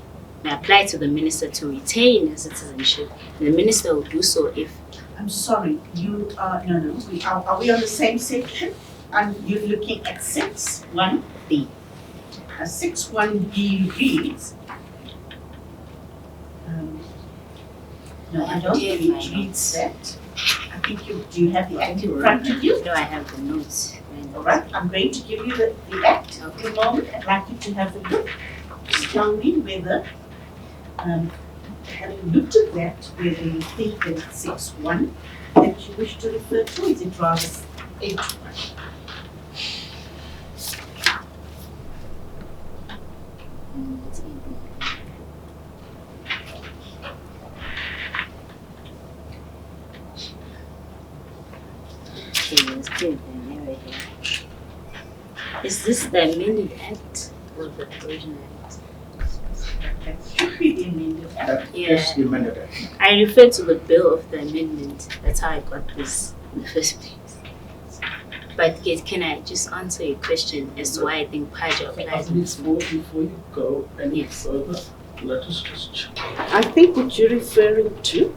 may apply to the minister to retain their citizenship, and the minister will do so if. I'm sorry, you are, no, are we on the same section? And you're looking at 6.1b. 6.1b reads, no, I don't think it reads that. I think do you have the act in front of you? No, I have the notes. All right, I'm going to give you the act at the moment. I'd like you to have a look. Just tell me whether, having looked at that, whether you think that it's 6.1 that you wish to refer to, is it rather 8.1? Is this the amended act or the original act? That should be the amended act. That is the amended act. I refer to the bill of the amendment. That's how I got this in the first place. But can I just answer your question as to why I think Paja applies? Please, before you go any Yes. further, let us just check. I think what you're referring to,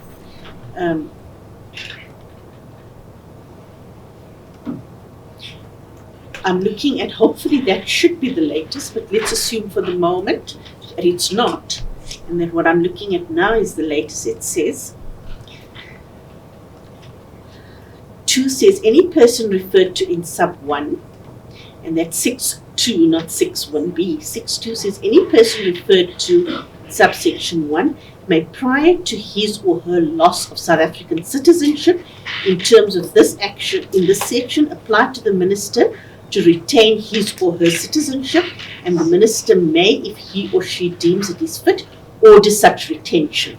I'm looking at, hopefully that should be the latest, but let's assume for the moment that it's not. And that what I'm looking at now is the latest. It says, 2 says, any person referred to in sub 1, and that's 6.2, not 6.1b. 6.2 says, any person referred to subsection 1 may, prior to his or her loss of South African citizenship, in terms of this action in this section, apply to the minister to retain his or her citizenship, and the minister may, if he or she deems it is fit, order such retention.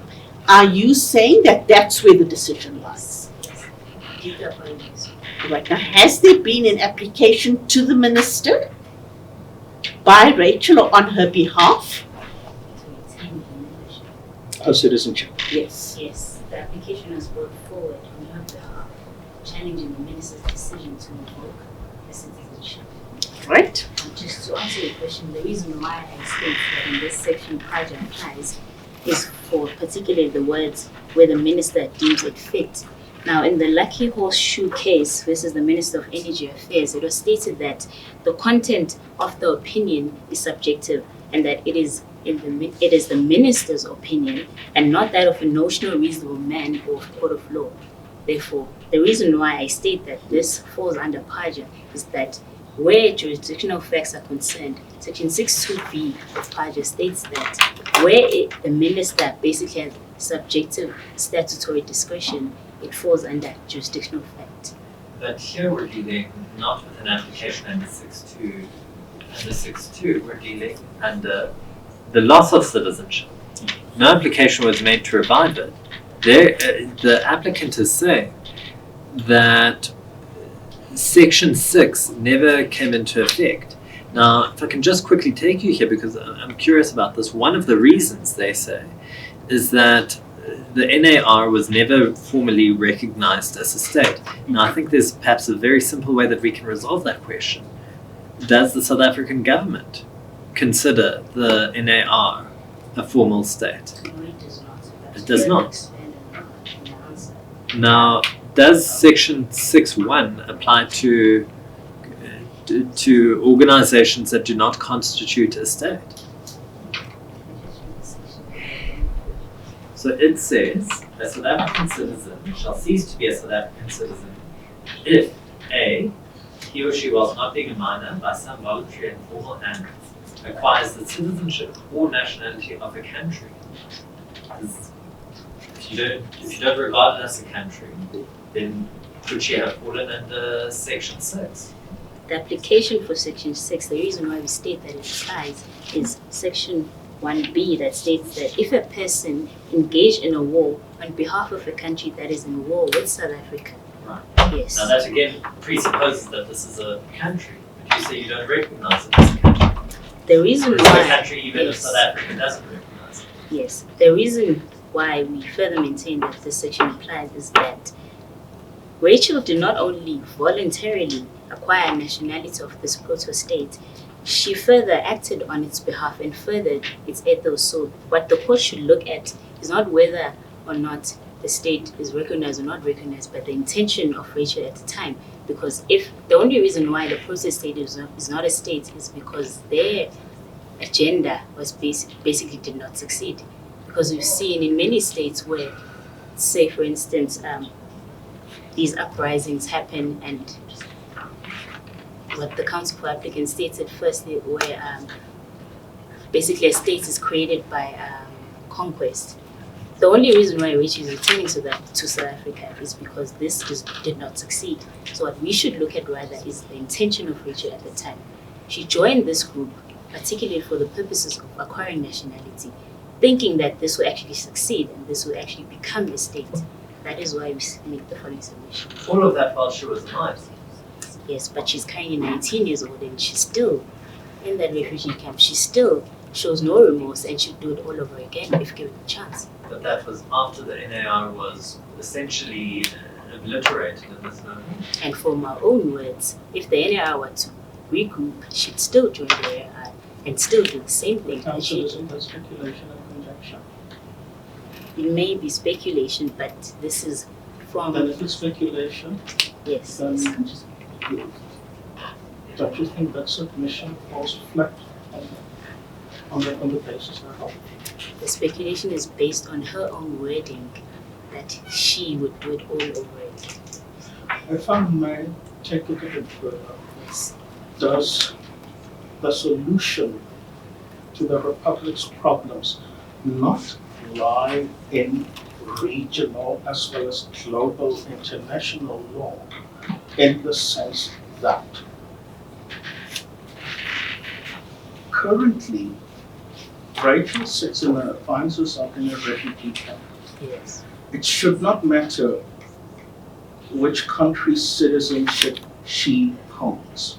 Are you saying that that's where the decision lies? Right now, has there been an application to the minister by Rachel or on her behalf? Her citizenship. Yes. Yes, the application was brought forward on her behalf, challenging the minister's decision to revoke the citizenship. Right? Just to answer your question, the reason why I state that in this section Paja applies is for particularly the words where the minister deems it fit. Now, in the Lucky Horseshoe case versus the Minister of Energy Affairs, it was stated that the content of the opinion is subjective and that it is the minister's opinion and not that of a notional reasonable man or court of law. Therefore, the reason why I state that this falls under Paja is that where jurisdictional facts are concerned, Section 6.2b of Paja states that where the minister basically has subjective statutory discretion, it falls under jurisdictional fact. But here we're dealing not with an application under 6.2. Under 6.2, we're dealing under the loss of citizenship. No application was made to revive it. The applicant is saying that Section 6 never came into effect. Now, if I can just quickly take you here, because I'm curious about this, one of the reasons they say is that the NAR was never formally recognized as a state. Now, I think there's perhaps a very simple way that we can resolve that question. Does the South African government consider the NAR a formal state? No, it does not. It does not. Now, does Section 6.1 apply to organizations that do not constitute a state? So it says, a South African citizen shall cease to be a South African citizen if A, he or she, whilst not being a minor, by some voluntary and formal act, acquires the citizenship or nationality of a country. If you don't regard it as a country, then could she have fallen under Section 6? The application for Section 6, the reason why we state that it applies is Section 1b that states that if a person engaged in a war on behalf of a country that is in war with South Africa. Right. Yes. Now that again presupposes that this is a country, but you say you don't recognize it as a country. The reason It's why a country even if yes. South Africa doesn't recognize it. Yes, the reason why we further maintain that this section applies is that Rachel did not only voluntarily acquire nationality of this proto-state, she further acted on its behalf and furthered its ethos. So what the court should look at is not whether or not the state is recognized or not recognized, but the intention of Rachel at the time. Because if the only reason why the proto-state is not a state is because their agenda was basically did not succeed. Because we've seen in many states where, say for instance, these uprisings happen and what the Council for Applicants stated firstly, where basically a state is created by conquest. The only reason why Rachel is returning to South Africa is because this did not succeed. So what we should look at rather is the intention of Rachel at the time. She joined this group particularly for the purposes of acquiring nationality, thinking that this will actually succeed and this will actually become a state. That is why we make the following submission. All of that while she was alive. Yes, but she's currently 19 years old and she's still in that refugee camp. She still shows no remorse and she'll do it all over again if given the chance. But that was after the NAR was essentially obliterated in this note. And for my own words, if the NAI were to regroup, she'd still join the NAI and still do the same thing. Council, isn't that speculation and conjecture? It may be speculation, but this is from... Then if it's speculation, Yes. then don't you think that submission falls flat on the basis of how? The speculation is based on her own wording that she would do it all over again. If I may take it a bit further, Yes. does the solution to the Republic's problems not lie in regional as well as global international law, in the sense that currently Rachel finds herself in a refugee camp. Yes. It should not matter which country's citizenship she holds,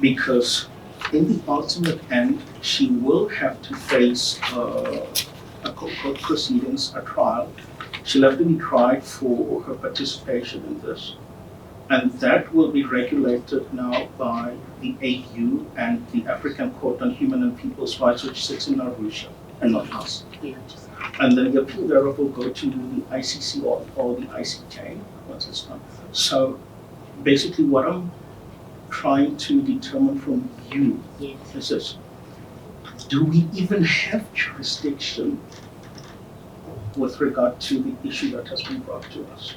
because in the ultimate end, she will have to face a court proceedings, a trial. She'll have to be tried for her participation in this. And that will be regulated now by the AU and the African Court on Human and People's Rights, which sits in Arusha and not us. Yeah. And then the appeal thereof will go to the ICC or the ICJ once it's done. So basically what I'm trying to determine from you Yes. is this: do we even have jurisdiction with regard to the issue that has been brought to us?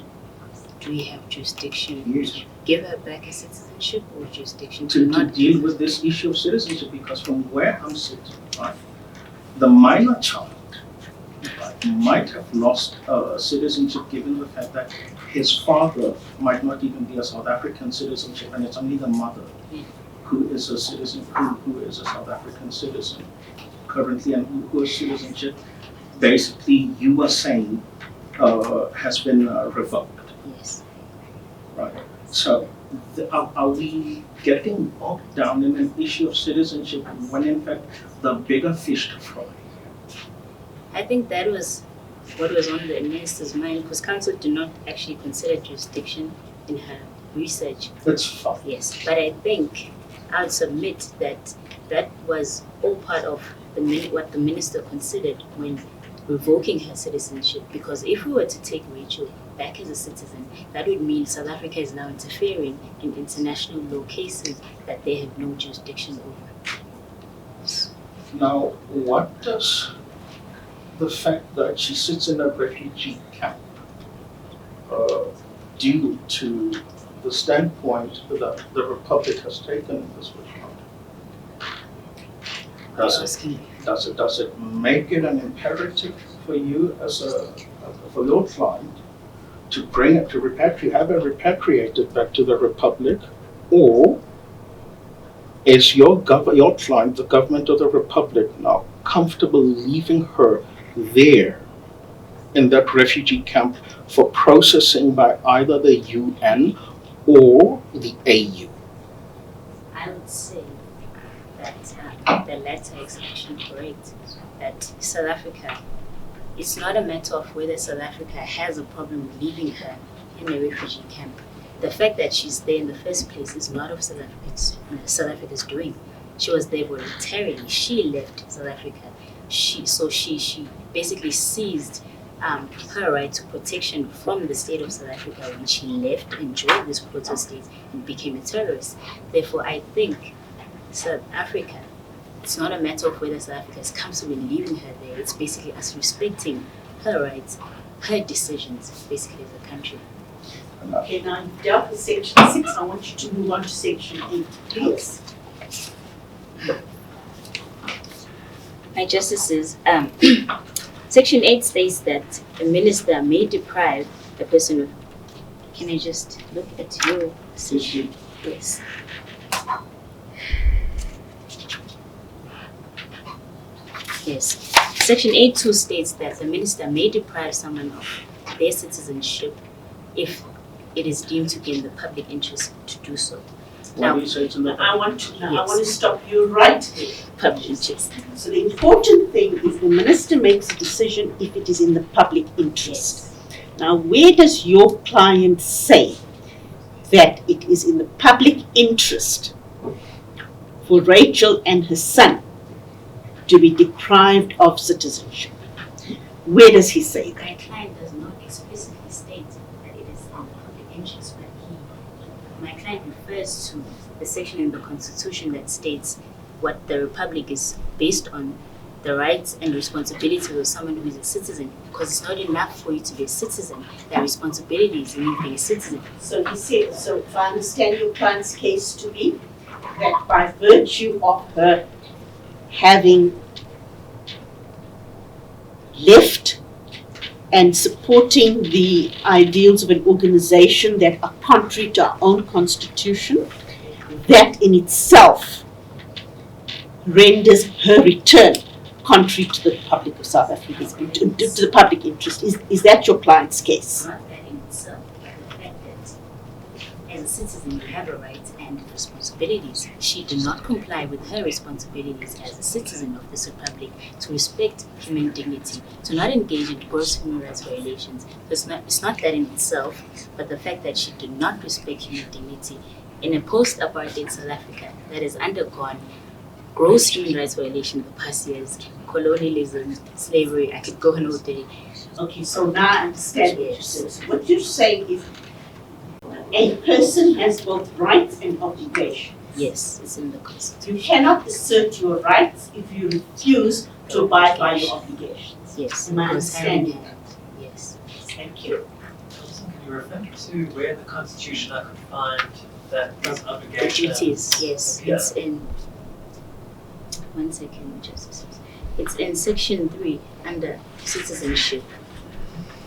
Do we have jurisdiction Yes. to give her back a citizenship, or jurisdiction To not deal with this issue of citizenship, because from where I'm sitting, right, the minor child, right, might have lost citizenship given the fact that his father might not even be a South African citizenship, and it's only the mother who is a citizen, who is a South African citizen currently, and whose citizenship, basically, you are saying, has been revoked. Yes. Right. So, are we getting bogged down in an issue of citizenship when in fact the bigger fish to fry? I think that was what was on the minister's mind, because council did not actually consider jurisdiction in her research. That's fine. Yes, but I think I'll submit that that was all part of what the minister considered when revoking her citizenship, because if we were to take Rachel back as a citizen, that would mean South Africa is now interfering in international law cases that they have no jurisdiction over. Now, what does the fact that she sits in a refugee camp due to the standpoint that the Republic has taken in this regard? Does it make it an imperative for you for your client to bring it to have her repatriated back to the Republic, or is your client, the government of the Republic, now comfortable leaving her there in that refugee camp for processing by either the UN or the AU? I would say that the latter is actually correct, that South Africa, it's not a matter of whether South Africa has a problem leaving her in a refugee camp. The fact that she's there in the first place is not of South Africa's doing. She was there voluntarily. She left South Africa. She basically seized her right to protection from the state of South Africa when she left and joined this protest state and became a terrorist. Therefore, I think South Africa, it's not a matter of whether South Africa is comfortable in leaving her there. It's basically us respecting her rights, her decisions, basically as a country. Okay, now you've dealt with section 6. I want you to move on to section 8, please. My justices, section 8 states that the minister may deprive a person of. Can I just look at your section? Yes. Yes. Section 8.2 states that the minister may deprive someone of their citizenship if it is deemed to be in the public interest to do so. I want to stop you right there. Public interest. So the important thing is the minister makes a decision if it is in the public interest. Now, where does your client say that it is in the public interest for Rachel and her son to be deprived of citizenship? Where does he say that? My client does not explicitly state that it is in the public interest, but my client refers to the section in the Constitution that states what the Republic is based on, the rights and responsibilities of someone who is a citizen, because it's not enough for you to be a citizen. There are responsibilities in you being a citizen. So he said, so if I understand your client's case to be that by virtue of her having left and supporting the ideals of an organization that are contrary to our own constitution, that in itself renders her return contrary to the Republic of South Africa, to the public interest. Is that your client's case? Not that in itself, but the fact that as a citizen you have a right and responsibilities. She did not comply with her responsibilities as a citizen of this republic to respect human dignity, to not engage in gross human rights violations. It's not that in itself, but the fact that she did not respect human dignity in a post-apartheid South Africa that has undergone gross human rights violations in the past years, colonialism, slavery. I could go on all day. Okay, so now I understand what you said. So what you're saying is a person has both rights and obligations. Yes, it's in the Constitution. You cannot assert your rights if you refuse to abide by your obligations. Yes, Am I because understanding that? Yes. Thank you. Can you refer me to where in the Constitution I could find that those The obligations? duties, yes. Yeah. It's in, one second, Justice. It's in section 3 under citizenship.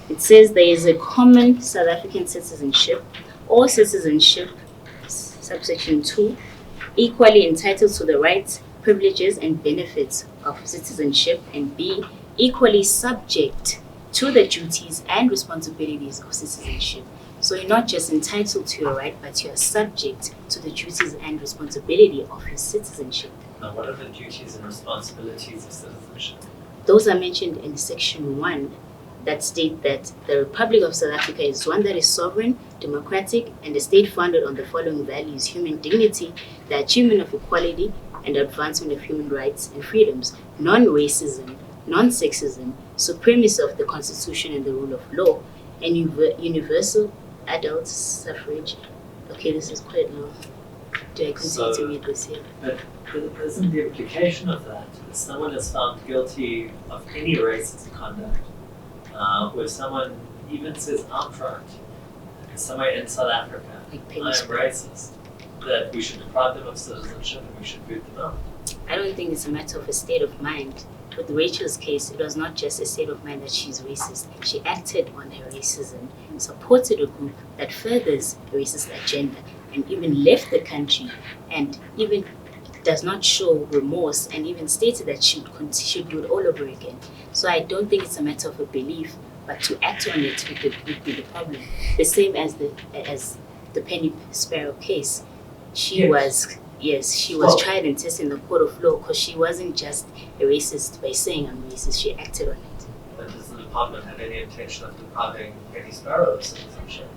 It says there is a common South African citizenship or citizenship, subsection 2, equally entitled to the rights, privileges, and benefits of citizenship, and B, equally subject to the duties and responsibilities of citizenship. So you're not just entitled to your right, but you are subject to the duties and responsibility of your citizenship. Now, what are the duties and responsibilities of citizenship? Those are mentioned in section 1 that state that the Republic of South Africa is one that is sovereign, democratic, and a state founded on the following values: human dignity, the achievement of equality, and advancement of human rights and freedoms, non-racism, non-sexism, supremacy of the Constitution and the rule of law, and universal adult suffrage. Okay, this is quite long. Do I continue to read this here? But isn't the implication of that if someone is found guilty of any racist conduct, where someone even says outright, somewhere in South Africa, Like I am racist, that we should deprive them of citizenship and we should boot them out? I don't think it's a matter of a state of mind. With Rachel's case, it was not just a state of mind that she's racist. She acted on her racism, supported a group that furthers a racist agenda, and even left the country, and even does not show remorse, and even stated that she would do it all over again. So I don't think it's a matter of a belief, but to act on it would be the problem. The same as the Penny Sparrow case. She was tried and tested in the court of law because she wasn't just a racist by saying I'm racist, she acted on it. But does the department have any intention of depriving Penny Sparrow of citizenship?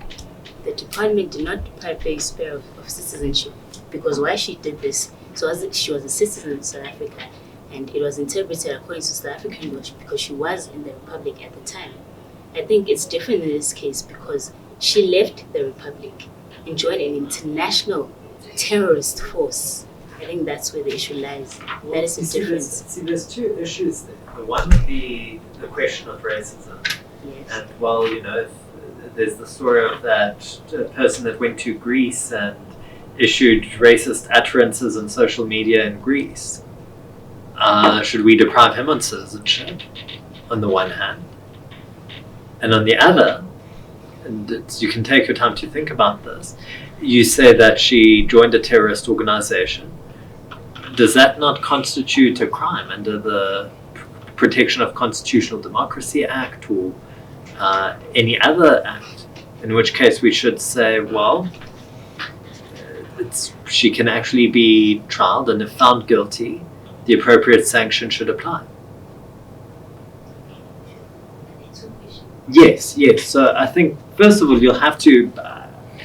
The department did not deprive Penny Sparrow of citizenship, because why she did this, she was a citizen of South Africa, and it was interpreted according to South African law because she was in the Republic at the time. I think it's different in this case because she left the Republic and joined an international terrorist force. I think that's where the issue lies. Well, that is the difference. There's two issues there. The one would be the question of racism. Yes. And well, there's the story of that person that went to Greece and issued racist utterances on social media in Greece. Should we deprive him of citizenship on the one hand? And on the other, and you can take your time to think about this, you say that she joined a terrorist organization. Does that not constitute a crime under the Protection of Constitutional Democracy Act or any other act? In which case we should say, well, she can actually be trialed, and if found guilty, the appropriate sanction should apply. To to the question. Yes. So I think, first of all, you'll have to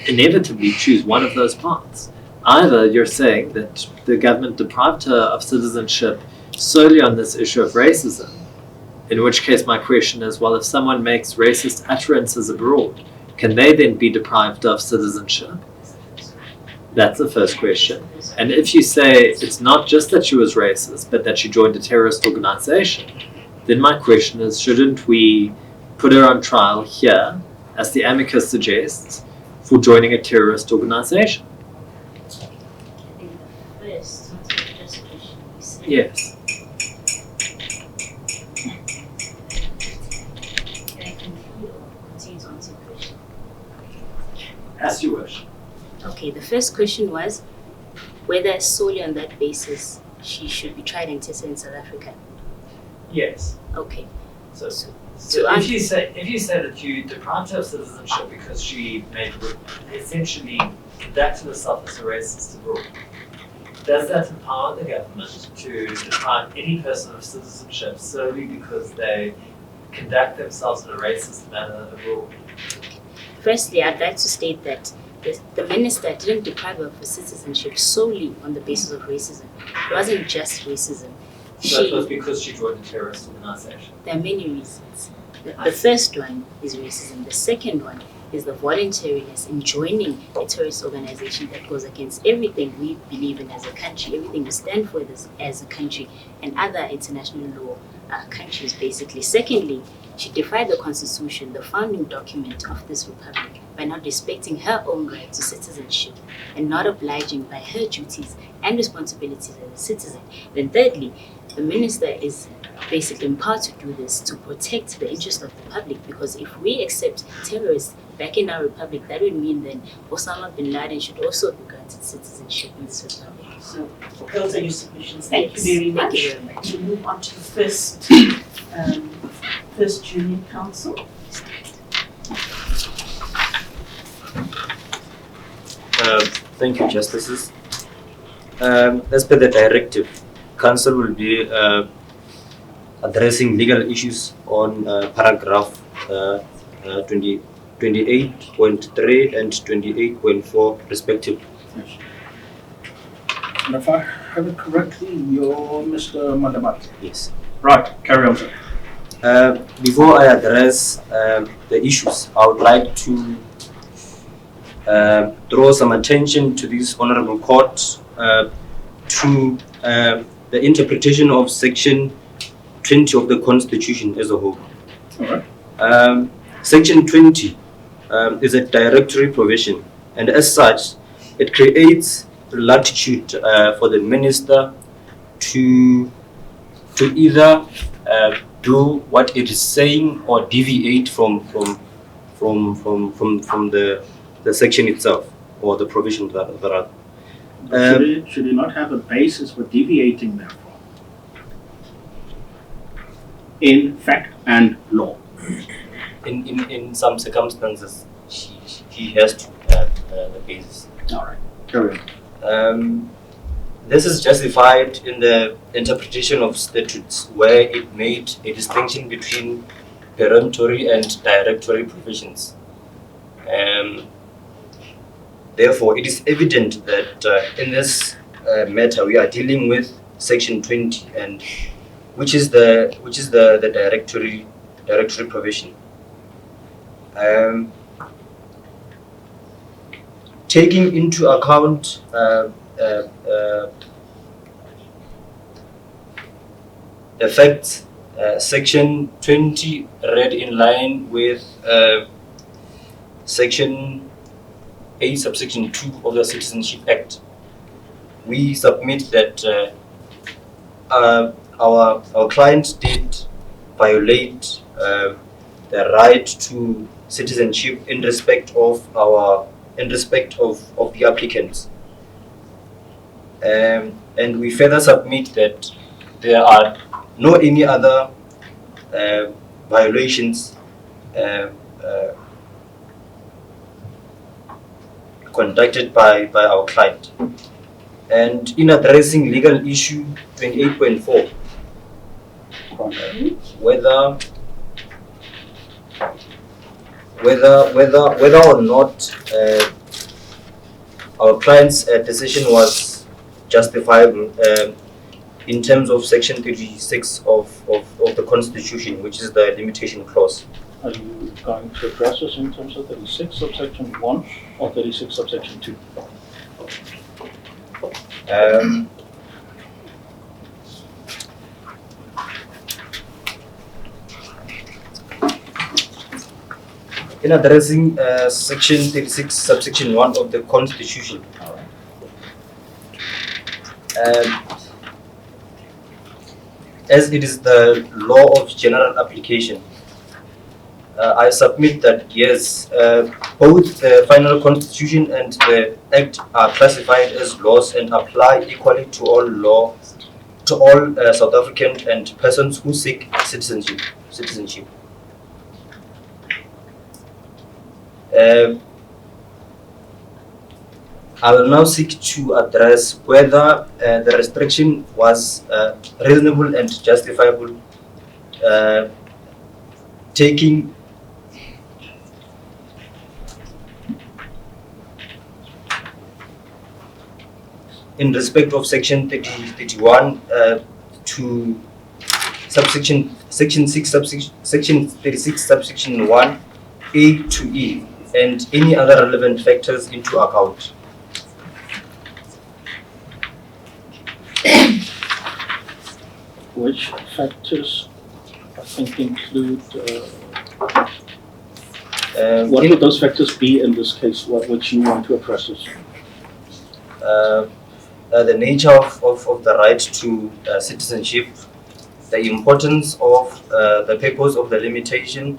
inevitably choose one of those paths. Either you're saying that the government deprived her of citizenship solely on this issue of racism, in which case my question is, well, if someone makes racist utterances abroad, can they then be deprived of citizenship? That's the first question. And if you say it's not just that she was racist, but that she joined a terrorist organization, then my question is, shouldn't we put her on trial here, as the amicus suggests, for joining a terrorist organization? I think the first, not the first question you said. Yes. Can I conclude or continue to answer your question? As you wish. Okay, the first question was whether solely on that basis she should be tried and tested in South Africa. Yes. Okay. So I'm- if you say that you deprived her of citizenship because she essentially conducted herself as a racist abroad, does that empower the government to deprive any person of citizenship solely because they conduct themselves in a racist manner abroad? Firstly, I'd like to state that the minister didn't deprive her of her citizenship solely on the basis of racism. It wasn't just racism. So it was because she joined a terrorist organization. There are many reasons. The first one is racism. The second one is the voluntariness in joining a terrorist organization that goes against everything we believe in as a country, everything we stand for as a country, and other international law countries, basically. Secondly, she defied the Constitution, the founding document of this republic, by not respecting her own right to citizenship and not obliging by her duties and responsibilities as a citizen. Then thirdly, the minister is basically empowered to do this to protect the interest of the public, because if we accept terrorists back in our republic, that would mean then Osama bin Laden should also be granted citizenship in this republic. So those are your submissions. Thank you very Thank much. you very much. We'll move on to the first junior counsel. Thank you, Justices. As per the directive, Council will be addressing legal issues on paragraph 28.3 and 28.4 respectively. And if I have it correctly, you're Mr. Mandamati. Yes. Right, carry on, sir. Before I address the issues, I would like to draw some attention to this Honorable Court to the interpretation of Section 20 of the Constitution as a whole. All right. Section 20 is a directory provision, and as such, it creates latitude for the minister to either do what it is saying or deviate from the section itself or the provision rather. Should he not have a basis for deviating therefrom? In fact and law. In some circumstances, he has to have the basis. All right, carry on. This is justified in the interpretation of statutes, where it made a distinction between peremptory and directory provisions. Therefore, it is evident that in this matter we are dealing with Section 20, and which is the directory provision. Taking into account the fact Section 20 read in line with Section 8 subsection 2 of the Citizenship Act, we submit that our client did violate the right to citizenship in respect of the applicants. And we further submit that there are no any other violations conducted by our client. And in addressing legal issue 28.4, whether whether or not our client's decision was justifiable in terms of Section 36 of the Constitution, which is the limitation clause. Are you going to address us in terms of 36 subsection 1 or 36 subsection 2? In addressing Section 36 subsection 1 of the Constitution, as it is the law of general application, I submit that yes, both the final Constitution and the Act are classified as laws and apply equally to all South African and persons who seek citizenship. I will now seek to address whether the restriction was reasonable and justifiable, taking in respect of Section 31 to Section 6 Section 36 subsection 1 A to E, and any other relevant factors into account. Which factors, I think, include, what would those factors be in this case, which you want to address us? The nature of the right to citizenship, the importance of the purpose of the limitation,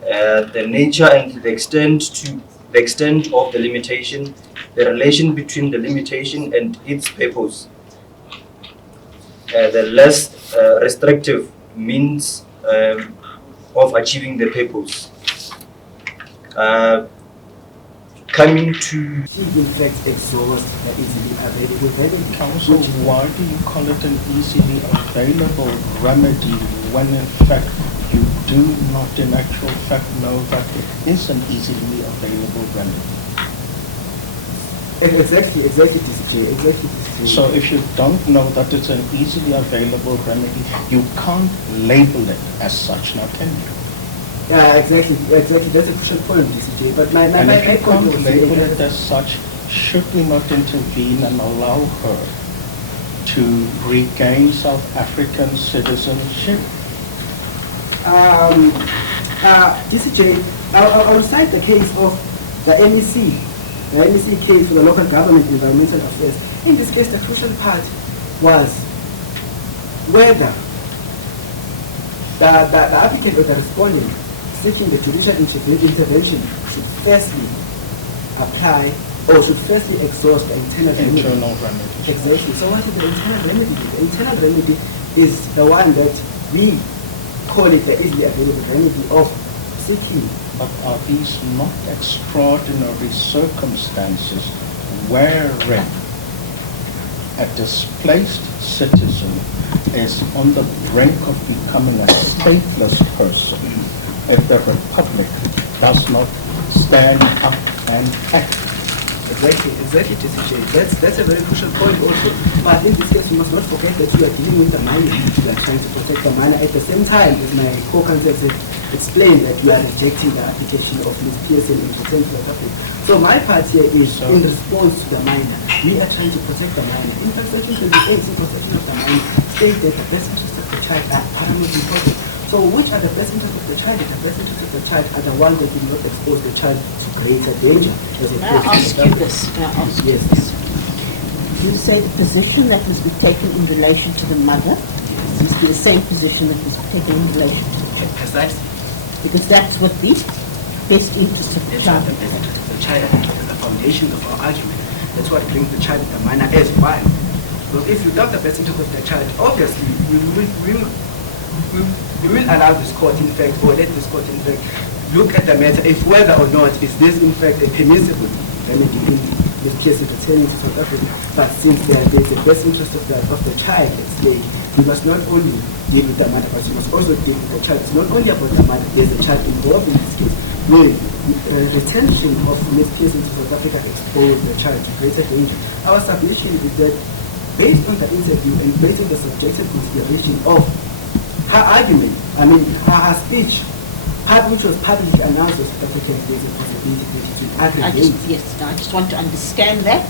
the nature and the extent of the limitation, the relation between the limitation and its purpose, the less restrictive means of achieving the purpose. Coming to in fact exhaust the easily available remedy. Counsel, why do you call it an easily available remedy when in fact you do not in actual fact know that it is an easily available remedy? Exactly, DCJ. So if you don't know that it's an easily available remedy, you can't label it as such, now can you? Yeah, exactly. That's a crucial point, DCJ. But my if you point can't was label it as such, should we not intervene and allow her to regain South African citizenship? DCJ, I will cite the case of the NEC case for the local government environmental affairs. In this case, the crucial part was whether the applicant or the respondent seeking the judicial intervention should firstly apply or should firstly exhaust the internal remedy. Exactly. So what is the internal remedy? The internal remedy is the one that we call it the easily available remedy of seeking. But are these not extraordinary circumstances wherein a displaced citizen is on the brink of becoming a stateless person if the Republic does not stand up and act? Exactly, DCJ. That's a very crucial point also. But in this case, you must not forget that you are dealing with the minor. You are trying to protect the minor. At the same time, as my co-counsel explained, that you are rejecting the application of Ms. Pearson in Central Africa. So my part here is in response to the minor. We are trying to protect the minor. In fact, Section 28 in protection of the minor states that the best interests of the child are paramount important. So which are the best interests of the child? The best interests of the child are the ones that do not expose the child to greater danger. May I ask you this? Yes. You say the position that must be taken in relation to the mother must be the same position that was taken in relation to the child. Precisely. Because that's what the best interest of the child The best interest of the child is the foundation of our argument. That's what brings the child in the minor as one. So if you doubt the best interest of the child, obviously we will allow this court, in fact, or let this court, in fact, look at the matter if whether or not is this, in fact, a permissible remedy in the case of returning to South Africa. But since there is the best interest of the child at stake, you must not only deal with the mother, but you must also deal with the child. It's not only about the mother, there's a child involved in this case. will retention of Ms. Pearson to South Africa expose the child to greater danger? Our submission is that based on the interview and based on the subjective consideration of her argument, I mean her speech, which was publicly announced to South African Basic Possibility to aggregate. I just want to understand that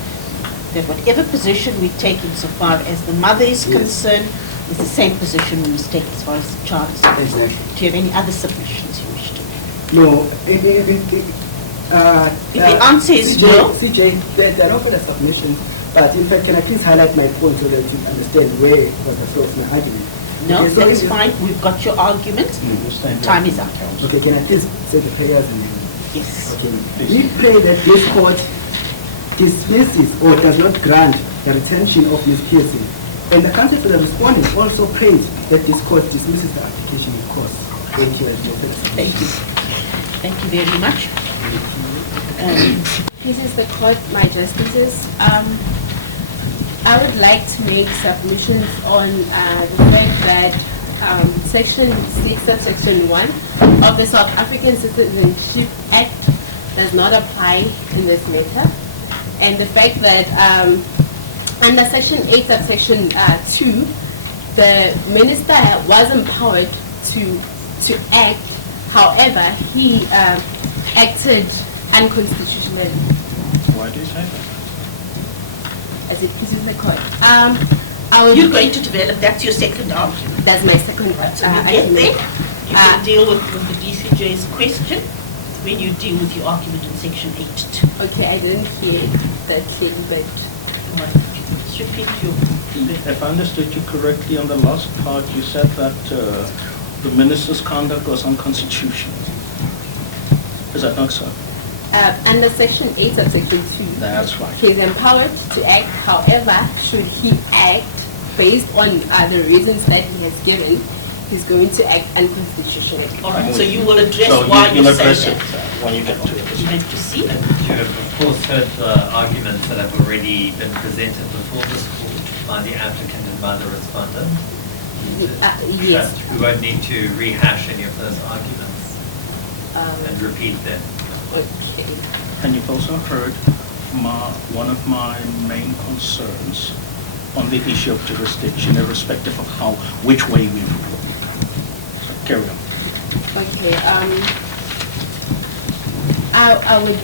whatever position we take insofar as the mother is concerned is the same position we must take as far as the child is concerned. Exactly. Do you have any other submissions you wish to make? No, If the answer is no. CJ, there are no further submissions, but in fact, can I please highlight my point so that you understand where was the source of my argument? No, Okay, so that's if- fine. We've got your argument. Time is up. Okay, can I please say the prayers and Yes. okay. We pray that this court dismisses or does not grant the retention of Ms. Pearson. And the counsel for the respondent also prays that this court dismisses the application in course. Thank you. Thank you. Thank you very much. This is the court, my justices. I would like to make submissions on the fact that Section 6 of Section 1 of the South African Citizenship Act does not apply in this matter. And the fact that under Section 8 of Section 2, the minister was empowered to act, however, he acted unconstitutionally. Why do you say that? As it pleases the court. You're going to develop, that's your second argument. That's my second one. So you get there, you can deal with the DCJ's question when you deal with your argument in Section 8.2. Okay, I didn't hear that clearly, but... Just repeat your... If I understood you correctly on the last part, you said that the minister's conduct was unconstitutional. Is that not so? Under Section 8 of Section 2, That's right. he is empowered to act, however, should he act based on the reasons that he has given, he's going to act unconstitutionally. All right, so you will address So why you'll you say address that. it when you get to it. You meant to see it. You have of course heard the arguments that have already been presented before this court by the applicant and by the respondent. Yes. We won't need to rehash any of those arguments and repeat them. Okay. And you've also heard one of my main concerns on the issue of jurisdiction, irrespective of which way we rule. So carry on. Okay. I would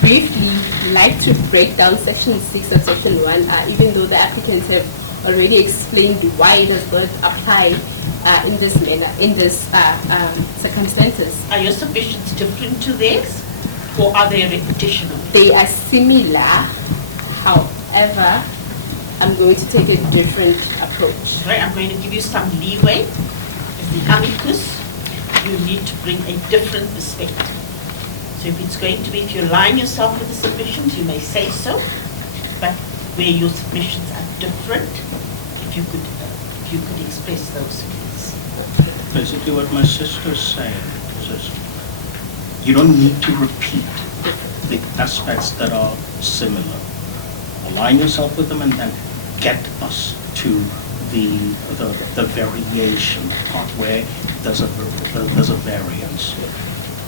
briefly like to break down Section 6 of Section 1, even though the applicants have already explained why it does not apply in this manner, in this circumstances. Are your submissions different to theirs, or are they a repetition of? They are similar, however, I'm going to take a different approach. Right, I'm going to give you some leeway. As the amicus, you need to bring a different perspective. So if it's going to be, if you're lying yourself with the submissions, you may say so, but where your submissions are different, if you could express those views. Basically what my sister is saying is you don't need to repeat the aspects that are similar. Align yourself with them and then get us to the variation part where there's a variance.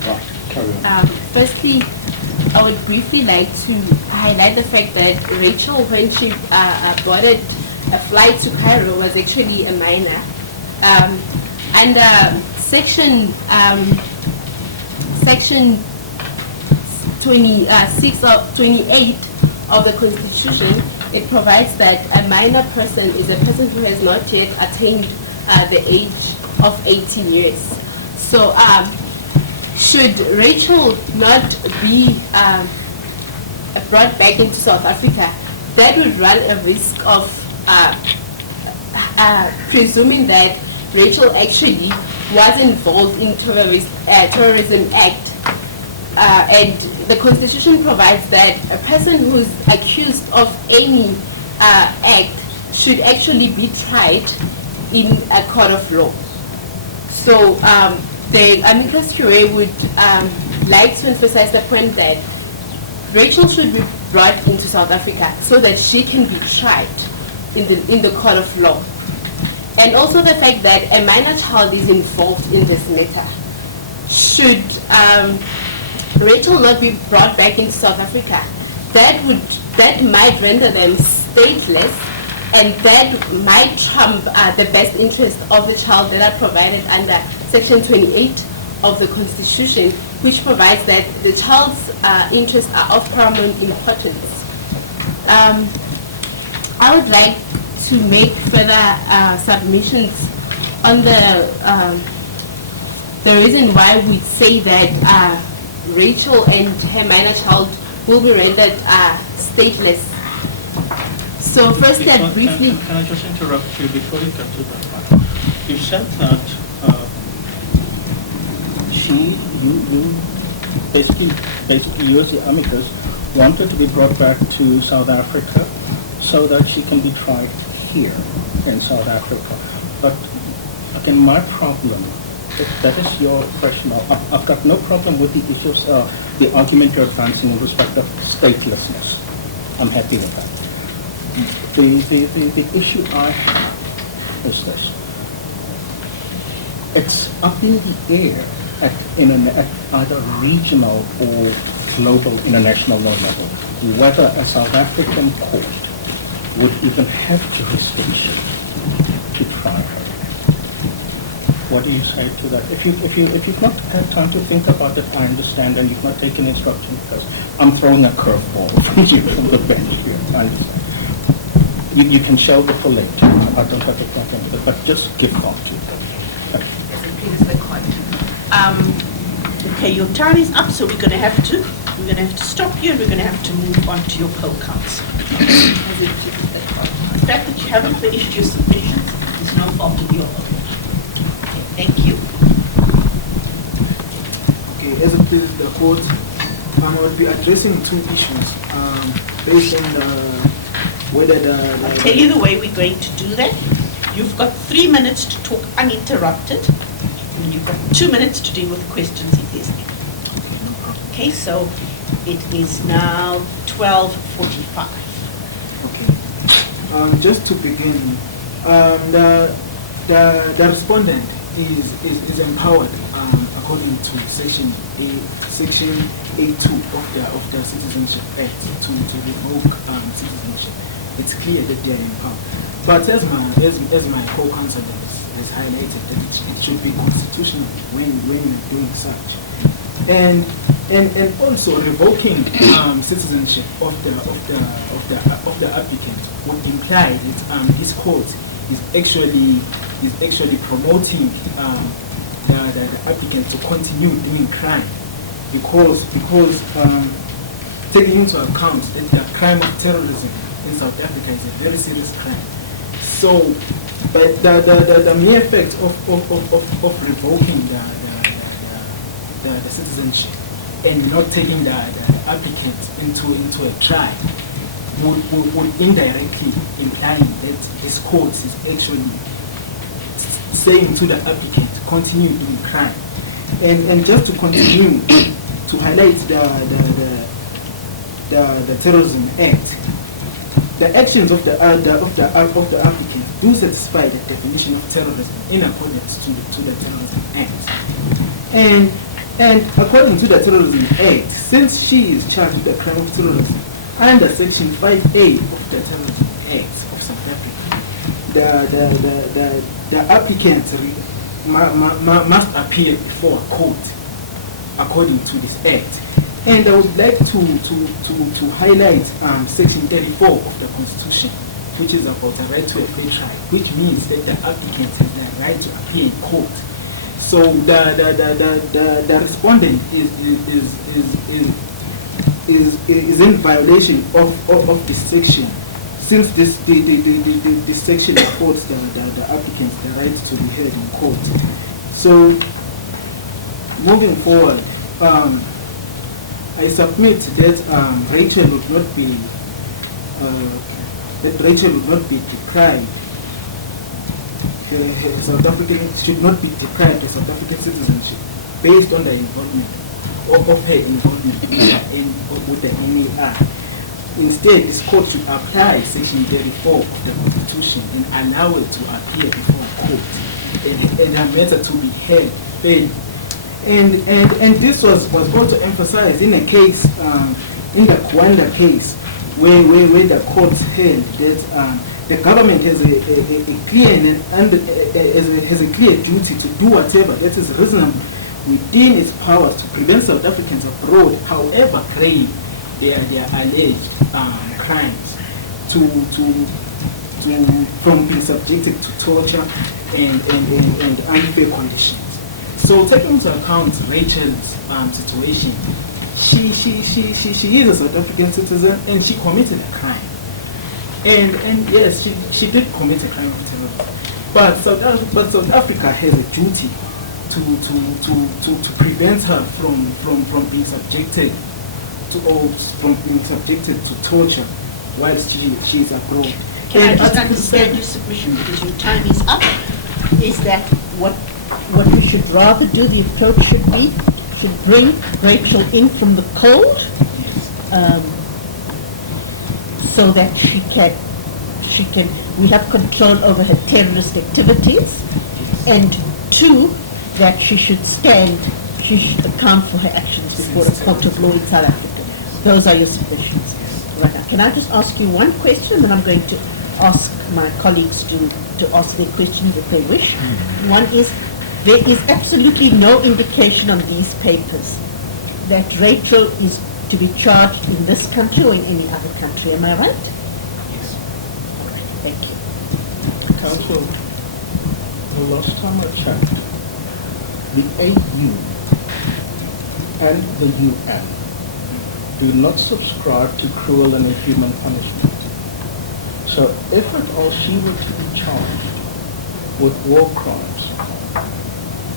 Right, carry on. Firstly, I would briefly like to highlight the fact that Rachel, when she boarded a flight to Cairo, was actually a minor. Under Section 26 or 28 of the Constitution, it provides that a minor person is a person who has not yet attained the age of 18 years. So, should Rachel not be brought back into South Africa, that would run a risk of presuming that Rachel actually was involved in terrorism act. And the Constitution provides that a person who is accused of any act should actually be tried in a court of law. So the amicus curiae would like to emphasize the point that Rachel should be brought into South Africa so that she can be tried in the court of law. And also the fact that a minor child is involved in this matter should Rachel not be brought back into South Africa, that might render them stateless, and that might trump the best interest of the child that are provided under Section 28 of the Constitution, which provides that the child's interests are of paramount importance. I would like to make further submissions on the reason why we say that Rachel and her minor child will be rendered stateless. So first, that briefly. Can I just interrupt you before you get to that one? You said that you basically you as the amicus wanted to be brought back to South Africa so that she can be tried here in South Africa. But again, my problem, that is your question. I've got no problem with the issues, the argument you're advancing in respect of statelessness. I'm happy with that. The issue I have is this. It's up in the air at either regional or global international law level whether a South African court would even have jurisdiction to try her. What do you say to that? If you've not had time to think about it, I understand, and you've not taken instruction because I'm throwing a curveball from you from the bench here. I understand. You can shelve it for later. I don't have to talk into it, but just give thought to it. Okay, your time is up, so we're going to have to stop you, and we're going to have to move on to your co-counsel. The fact that you haven't finished your submissions is no fault of your own. Okay, thank you. Okay, as it pleases the court, I will be addressing two issues based on whether I'll tell you the way we're going to do that. You've got 3 minutes to talk uninterrupted, and you've got 2 minutes to deal with questions if there's any. Okay, so it is now 12:45. Okay. Just to begin, the respondent is empowered according to Section A2 of the Citizenship Act to revoke citizenship. It's clear that they are empowered. But as my co-counsel has highlighted, that it should be constitutional when doing such. And also revoking citizenship of the applicant would imply that his court is actually promoting the applicant to continue doing crime because taking into account that the crime of terrorism in South Africa is a very serious crime. So, but the mere effect of revoking the citizenship and not taking the applicant into a trial would indirectly imply that his court is actually saying to the applicant, continue doing crime. And just to continue to highlight the Terrorism Act, the actions of the applicant do satisfy the definition of terrorism in accordance to the Terrorism Act. And according to the Terrorism Act, since she is charged with the crime of terrorism under Section 5A of the Terrorism Act of South Africa, the applicant must appear before a court according to this act. And I would like to highlight Section 34 of the Constitution, which is about the right to a fair trial, which means that the applicant has the right to appear in court. So the respondent is in violation of this section, since this section affords the applicant the right to be heard in court. So moving forward, I submit that Rachel would not be deprived. South African should not be deprived of South African citizenship based on the involvement of her involvement with the MER. Instead, this court should apply Section 34 of the Constitution and allow it to appear before a court and a matter to be heard fairly. And this was also emphasized in a case, in the Kwanda case, where the court held that the government has a clear has a clear duty to do whatever that is reasonable within its powers to prevent South Africans abroad, however grave their alleged crimes, from being subjected to torture and unfair conditions. So taking into account Rachel's situation, she is a South African citizen and she committed a crime. And yes, she did commit a crime of terror. But South Africa has a duty to prevent her from being subjected to torture whilst she is abroad. Can I just understand your submission, because your time is up? Is that what we should rather do, the approach should be, should bring Rachel in from the cold, so that we have control over her terrorist activities, and two, that she should account for her actions before a court of law in South Africa. Those are your submissions. Right now, can I just ask you one question, and then I'm going to ask my colleagues to ask their questions if they wish. One is, there is absolutely no indication on these papers that Rachel is to be charged in this country or in any other country. Am I right? Yes. Thank you. Council, the last time I checked, the AU and the UN do not subscribe to cruel and inhuman punishment. So if at all she were to be charged with war crimes,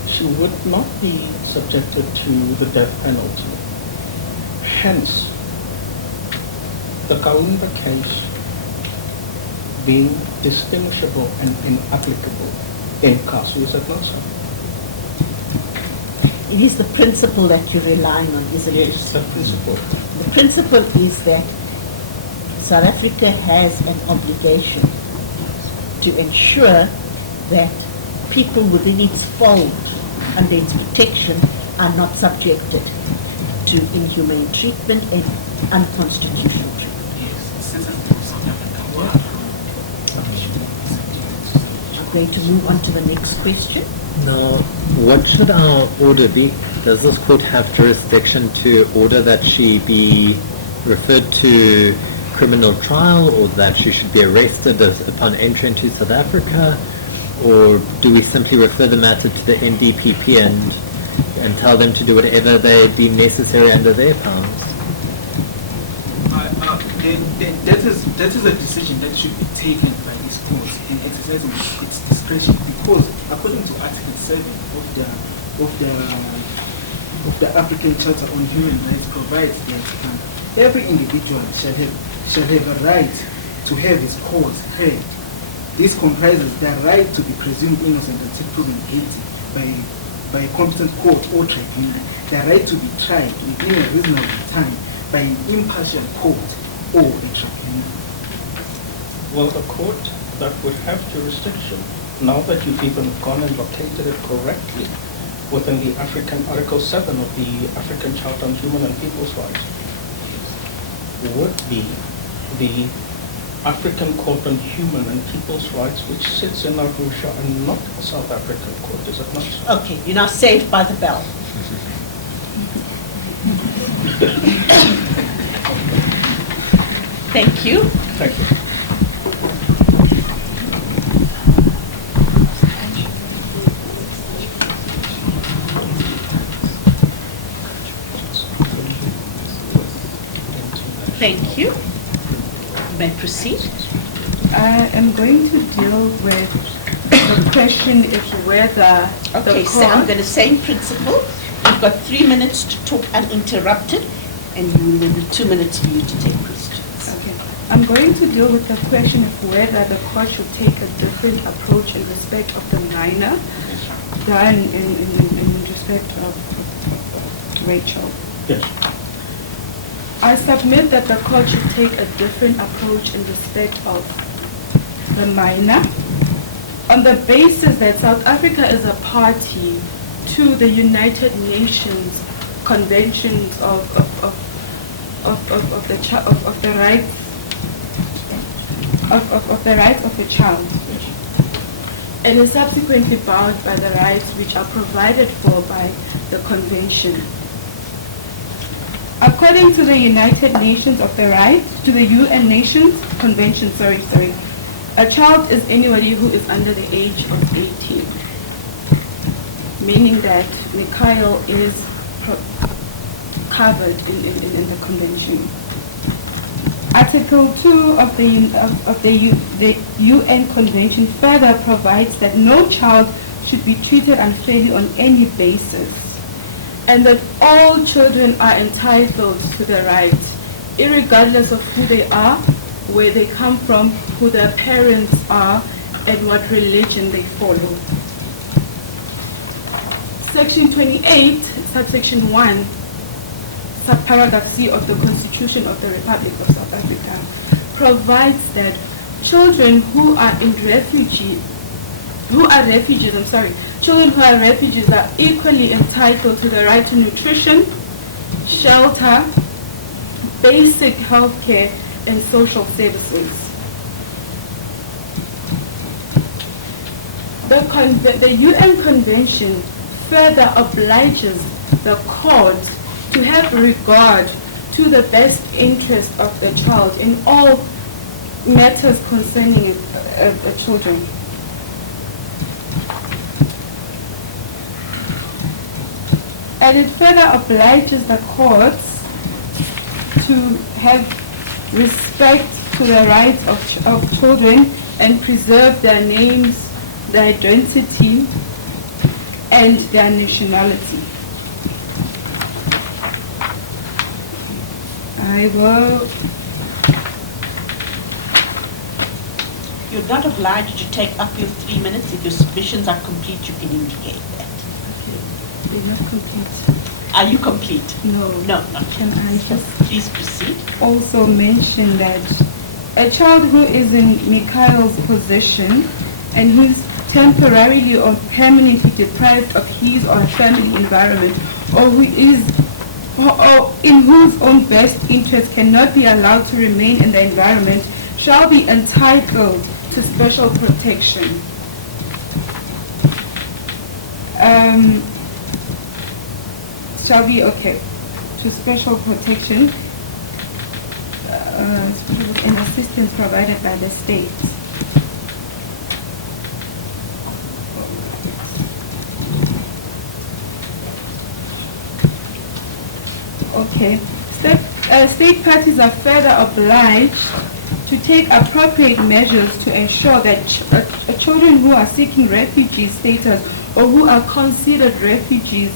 she would not be subjected to the death penalty. Hence, the Kaunda case being distinguishable and inapplicable in Kasu, is that not so? It is the principle that you're relying on, isn't it? Yes, the principle. The principle is that South Africa has an obligation to ensure that people within its fold, under its protection, are not subjected to inhumane treatment and unconstitutional treatment. I'm going to move on to the next question. Now, what should our order be? Does this court have jurisdiction to order that she be referred to criminal trial, or that she should be arrested upon entry into South Africa? Or do we simply refer the matter to the NDPP and tell them to do whatever they deem necessary under their powers? That is a decision that should be taken by this court and exercising its discretion, because according to Article 7 of the African Charter on Human Rights provides that every individual shall have a right to have his cause heard. This comprises the right to be presumed innocent until proven guilty by a competent court or tribunal, the right to be tried within a reasonable time by an impartial court or a tribunal. Well, the court that would have jurisdiction, now that you've even gone and located it correctly within the African Article 7 of the African Charter on Human and People's Rights, would be the African Court on Human and People's Rights, which sits in Arusha and not the South African Court, is it not so? Okay, you're now saved by the bell. Thank you. Thank you. Thank you. You may proceed. I am going to deal with the question is whether Okay, so I'm going to same principle. You've got 3 minutes to talk uninterrupted, and you will be 2 minutes for you to take questions. Okay. I'm going to deal with the question of whether the court should take a different approach in respect of the minor than in respect of Rachel. Yes. I submit that the court should take a different approach in respect of the minor on the basis that South Africa is a party to the United Nations Conventions of the rights of the rights of the child, and is subsequently bound by the rights which are provided for by the convention. According to the United Nations of the Rights, to the UN Nations Convention, a child is anybody who is under the age of 18, meaning that Mikhail is covered in the convention. Article 2 of the UN Convention further provides that no child should be treated unfairly on any basis, and that all children are entitled to the right, irregardless of who they are, where they come from, who their parents are, and what religion they follow. Section 28, subsection 1, subparagraph C of the Constitution of the Republic of South Africa provides that children who are refugees are equally entitled to the right to nutrition, shelter, basic health care, and social services. The UN Convention further obliges the court to have regard to the best interest of the child in all matters concerning children. And it further obliges the courts to have respect to the rights of children and preserve their names, their identity, and their nationality. You're not obliged to take up your 3 minutes. If your submissions are complete, you can indicate that. Okay. They're not complete. Are you complete? No. No. Can I just please proceed? Also mention that a child who is in Mikhail's possession and who's temporarily or permanently deprived of his or her family environment, or in whose own best interest cannot be allowed to remain in the environment, shall be entitled to special protection. To special protection and assistance provided by the state. Okay. State parties are further obliged to take appropriate measures to ensure that children who are seeking refugee status or who are considered refugees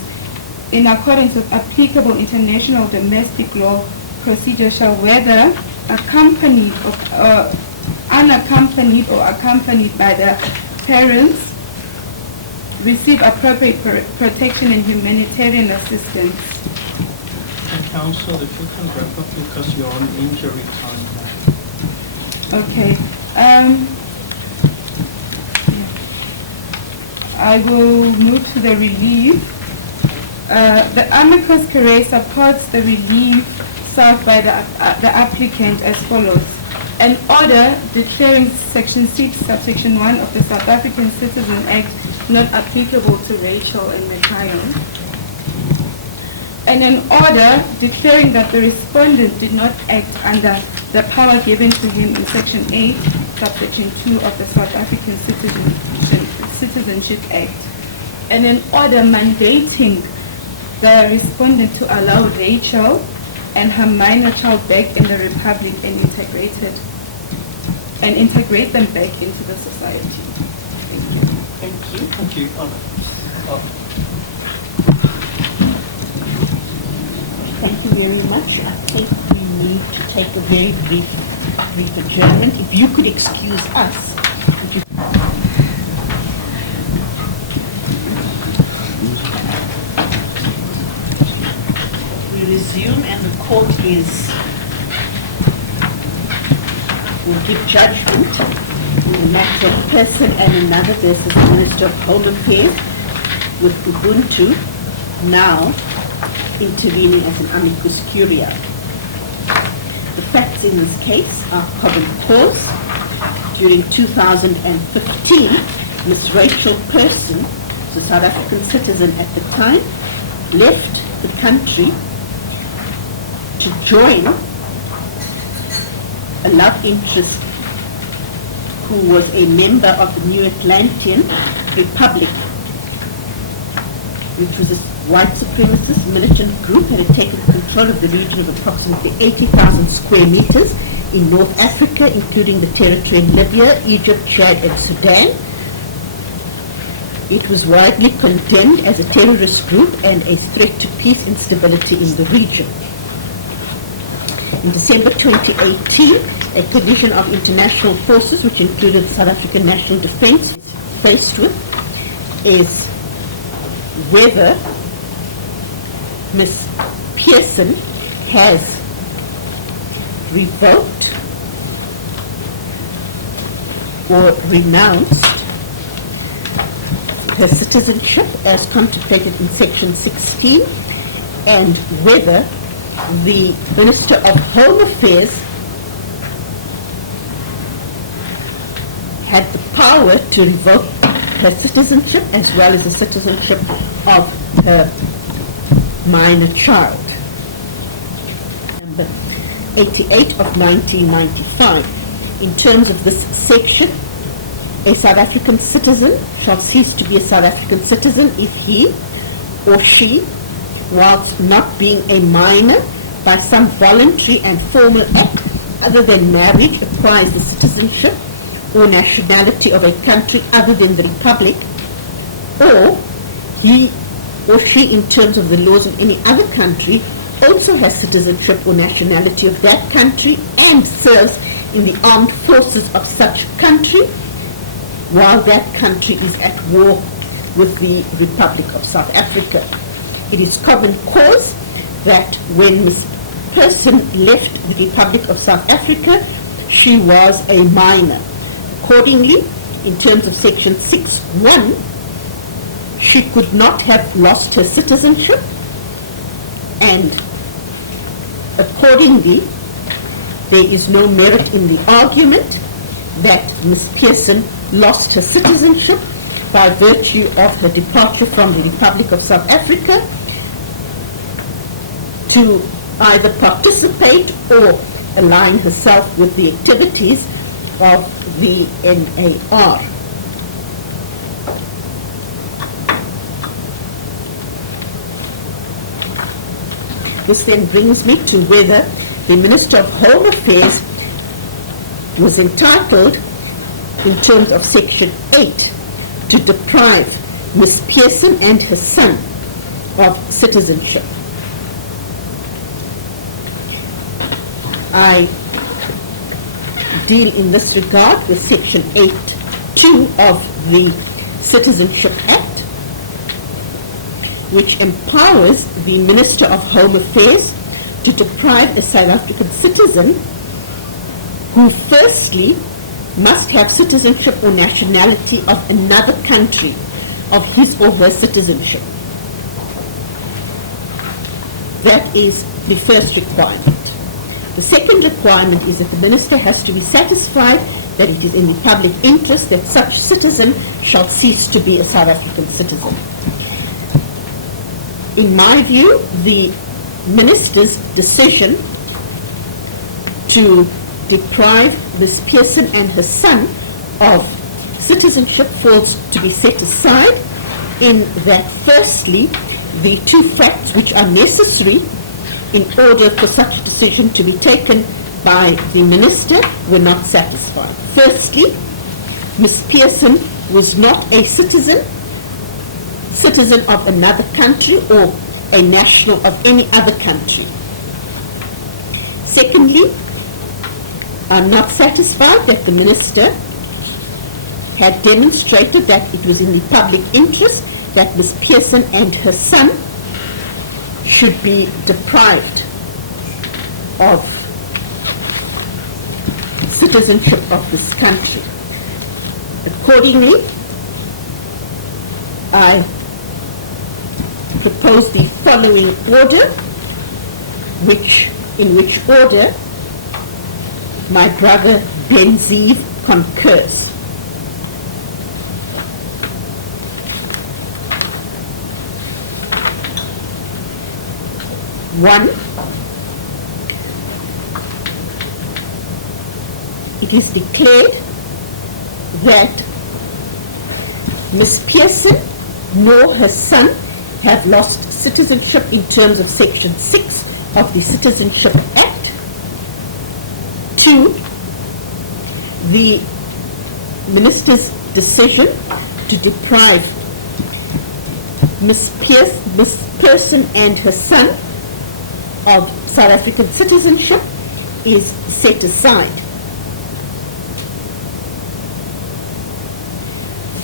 in accordance with applicable international domestic law procedure shall, whether accompanied or unaccompanied or accompanied by their parents, receive appropriate protection and humanitarian assistance. And counsel, if you can wrap up because you're on injury time now. Okay. I will move to the relief. The amicus curiae supports the relief sought by the applicant as follows. An order declaring Section 6, subsection 1 of the South African Citizen Act not applicable to Rachel and Mikhail. And an order declaring that the respondent did not act under the power given to him in Section 8, subsection 2 of the South African Citizenship Act. And an order mandating the respondent to allow Rachel and her minor child back in the Republic and integrate them back into the society. Thank you. Thank you. Thank you. Thank you very much. I think we need to take a very brief adjournment. If you could excuse us. We resume and the court will give judgment in the matter of person and another versus Minister of Home Affairs. with Ubuntu now intervening as an amicus curiae. The facts in this case are common cause. During 2015, Ms. Rachel Person, a South African citizen at the time, left the country to join a love interest who was a member of the New Atlantean Republic, which was a white supremacist militant group that had taken control of the region of approximately 80,000 square meters in North Africa, including the territory in Libya, Egypt, Chad, and Sudan. It was widely condemned as a terrorist group and a threat to peace and stability in the region. In December 2018, a collision of international forces, which included South African National Defence, faced with is whether Ms. Pearson has revoked or renounced her citizenship as contemplated in Section 16, and whether the Minister of Home Affairs had the power to revoke her citizenship as well as the citizenship of her minor child. Number 88 of 1995. In terms of this section, a South African citizen shall cease to be a South African citizen if he or she, whilst not being a minor, by some voluntary and formal act other than marriage, acquires the citizenship or nationality of a country other than the Republic, or he or she, in terms of the laws of any other country, also has citizenship or nationality of that country and serves in the armed forces of such country while that country is at war with the Republic of South Africa. It is common cause that when Ms. Person left the Republic of South Africa, she was a minor. Accordingly, in terms of Section 6.1, she could not have lost her citizenship, and accordingly, there is no merit in the argument that Ms. Pearson lost her citizenship by virtue of her departure from the Republic of South Africa to either participate or align herself with the activities of the NAR. This then brings me to whether the Minister of Home Affairs was entitled, in terms of Section 8, to deprive Ms. Pearson and her son of citizenship. I deal in this regard with Section 8.2 of the Citizenship Act, which empowers the Minister of Home Affairs to deprive a South African citizen who firstly must have citizenship or nationality of another country of his or her citizenship. That is the first requirement. The second requirement is that the minister has to be satisfied that it is in the public interest that such citizen shall cease to be a South African citizen. In my view, the minister's decision to deprive Ms. Pearson and her son of citizenship falls to be set aside in that, firstly, the two facts which are necessary in order for such a decision to be taken by the minister were not satisfied. Firstly, Ms. Pearson was not a citizen of another country or a national of any other country. Secondly, I'm not satisfied that the minister had demonstrated that it was in the public interest that Ms. Pearson and her son should be deprived of citizenship of this country. Accordingly, I propose the following order, in which order my brother Benziv concurs. One, it is declared that Ms. Pearson nor her son have lost citizenship in terms of Section 6 of the Citizenship Act. Two, the minister's decision to deprive Ms. Pearson and her son of South African citizenship is set aside.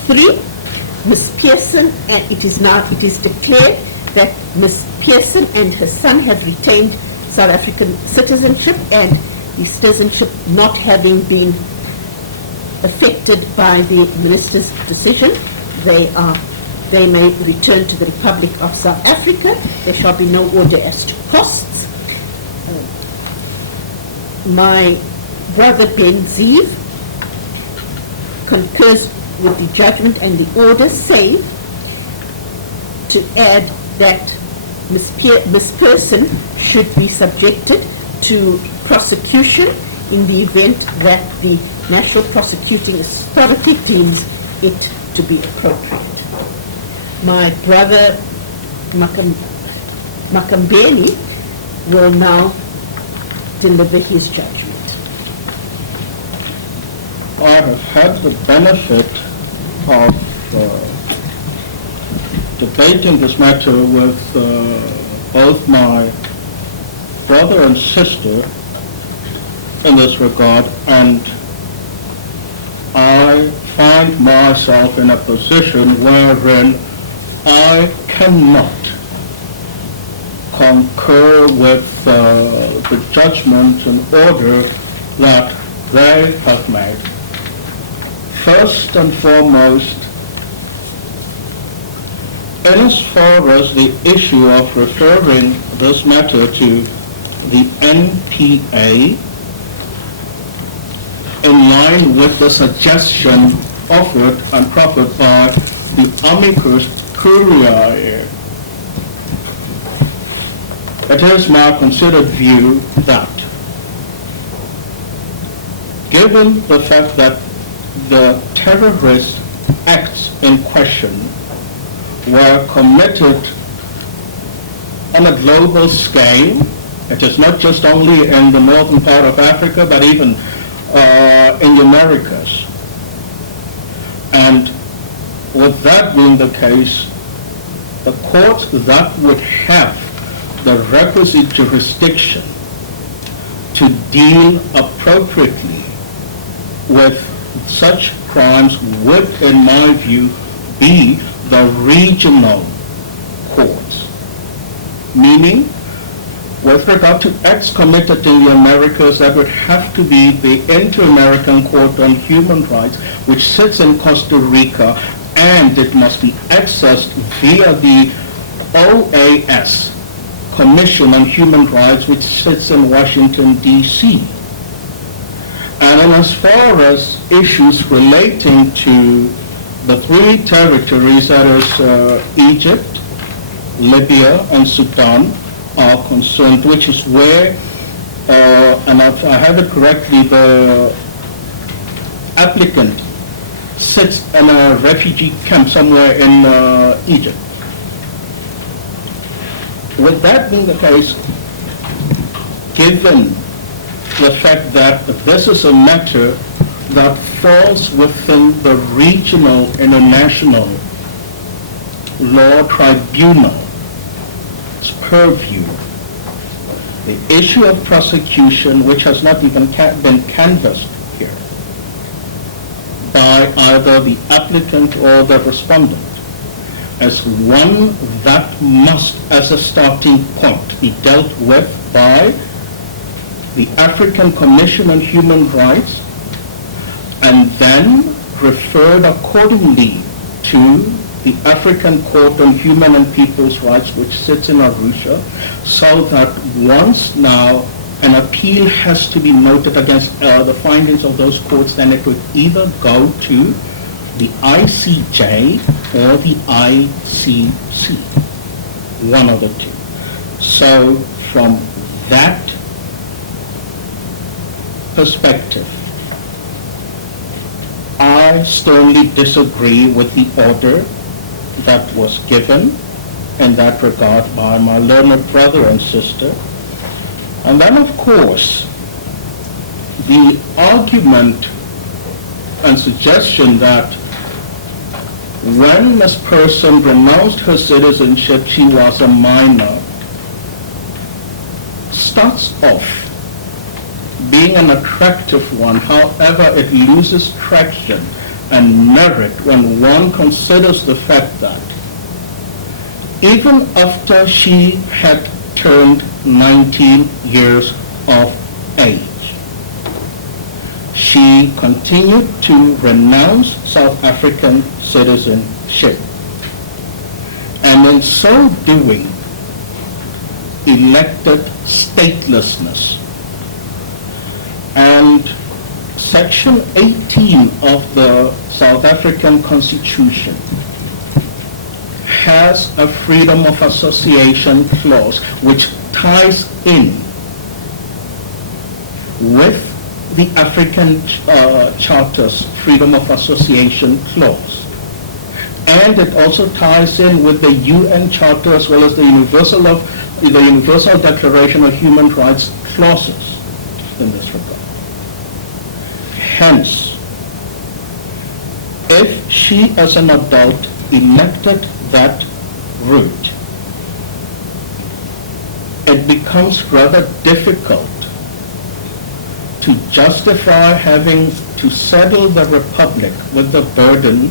Three, Ms. Pearson, and it is declared that Ms. Pearson and her son have retained South African citizenship, and the citizenship not having been affected by the minister's decision, they may return to the Republic of South Africa. There shall be no order as to costs. My brother Benziv concurs with the judgment and the order, save to add that Ms. Pearson should be subjected to prosecution in the event that the National Prosecuting Authority deems it to be appropriate. My brother Makambeni will now deliver his judgment. I have had the benefit of debating this matter with both my brother and sister in this regard, and I find myself in a position wherein I cannot concur with the judgment and order that they have made. First and foremost, insofar as the issue of referring this matter to the NPA, in line with the suggestion offered and proffered by the amicus curiae, it is my considered view that, given the fact that the terrorist acts in question were committed on a global scale, it is not just only in the northern part of Africa, but even in the Americas. And with that being the case, the courts that would have the requisite jurisdiction to deal appropriately with such crimes would, in my view, be the regional courts. Meaning, with regard to acts committed in the Americas, that would have to be the Inter-American Court on Human Rights, which sits in Costa Rica, and it must be accessed via the OAS, Commission on Human Rights, which sits in Washington, D.C. And as far as issues relating to the three territories, that is Egypt, Libya, and Sudan, are concerned, which is where, and if I have it correctly, the applicant sits in a refugee camp somewhere in Egypt. With that being the case, given the fact that this is a matter that falls within the regional international law tribunal's purview, the issue of prosecution, which has not even been canvassed here by either the applicant or the respondent, as one that must, as a starting point, be dealt with by the African Commission on Human Rights, and then referred accordingly to the African Court on Human and People's Rights, which sits in Arusha, so that once now an appeal has to be noted against the findings of those courts, then it would either go to the ICJ or the ICC, one of the two. So from that perspective, I sternly disagree with the order that was given in that regard by my learned brother and sister. And then, of course, the argument and suggestion that when this person renounced her citizenship, she was a minor, starts off being an attractive one. However, it loses traction and merit when one considers the fact that even after she had turned 19 years of age, she continued to renounce South African citizenship, and in so doing elected statelessness. And Section 18 of the South African Constitution has a freedom of association clause which ties in with the African Charter's freedom of association clause. And it also ties in with the UN Charter as well as the Universal Declaration of Human Rights clauses in this regard. Hence, if she as an adult elected that route, it becomes rather difficult to justify having to saddle the Republic with the burden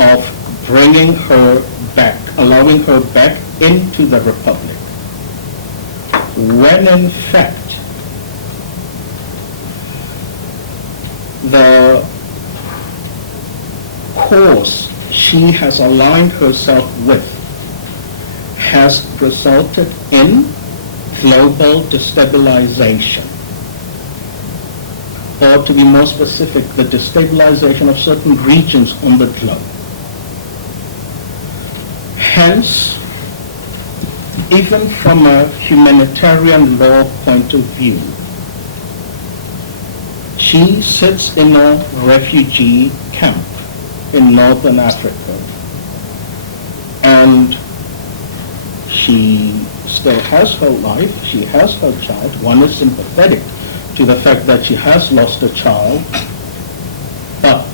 of bringing her back, allowing her back into the Republic, when in fact the course she has aligned herself with has resulted in global destabilization, or to be more specific, the destabilization of certain regions on the globe. Hence, even from a humanitarian law point of view, she sits in a refugee camp in Northern Africa, and she still has her life, she has her child. One is sympathetic to the fact that she has lost a child, but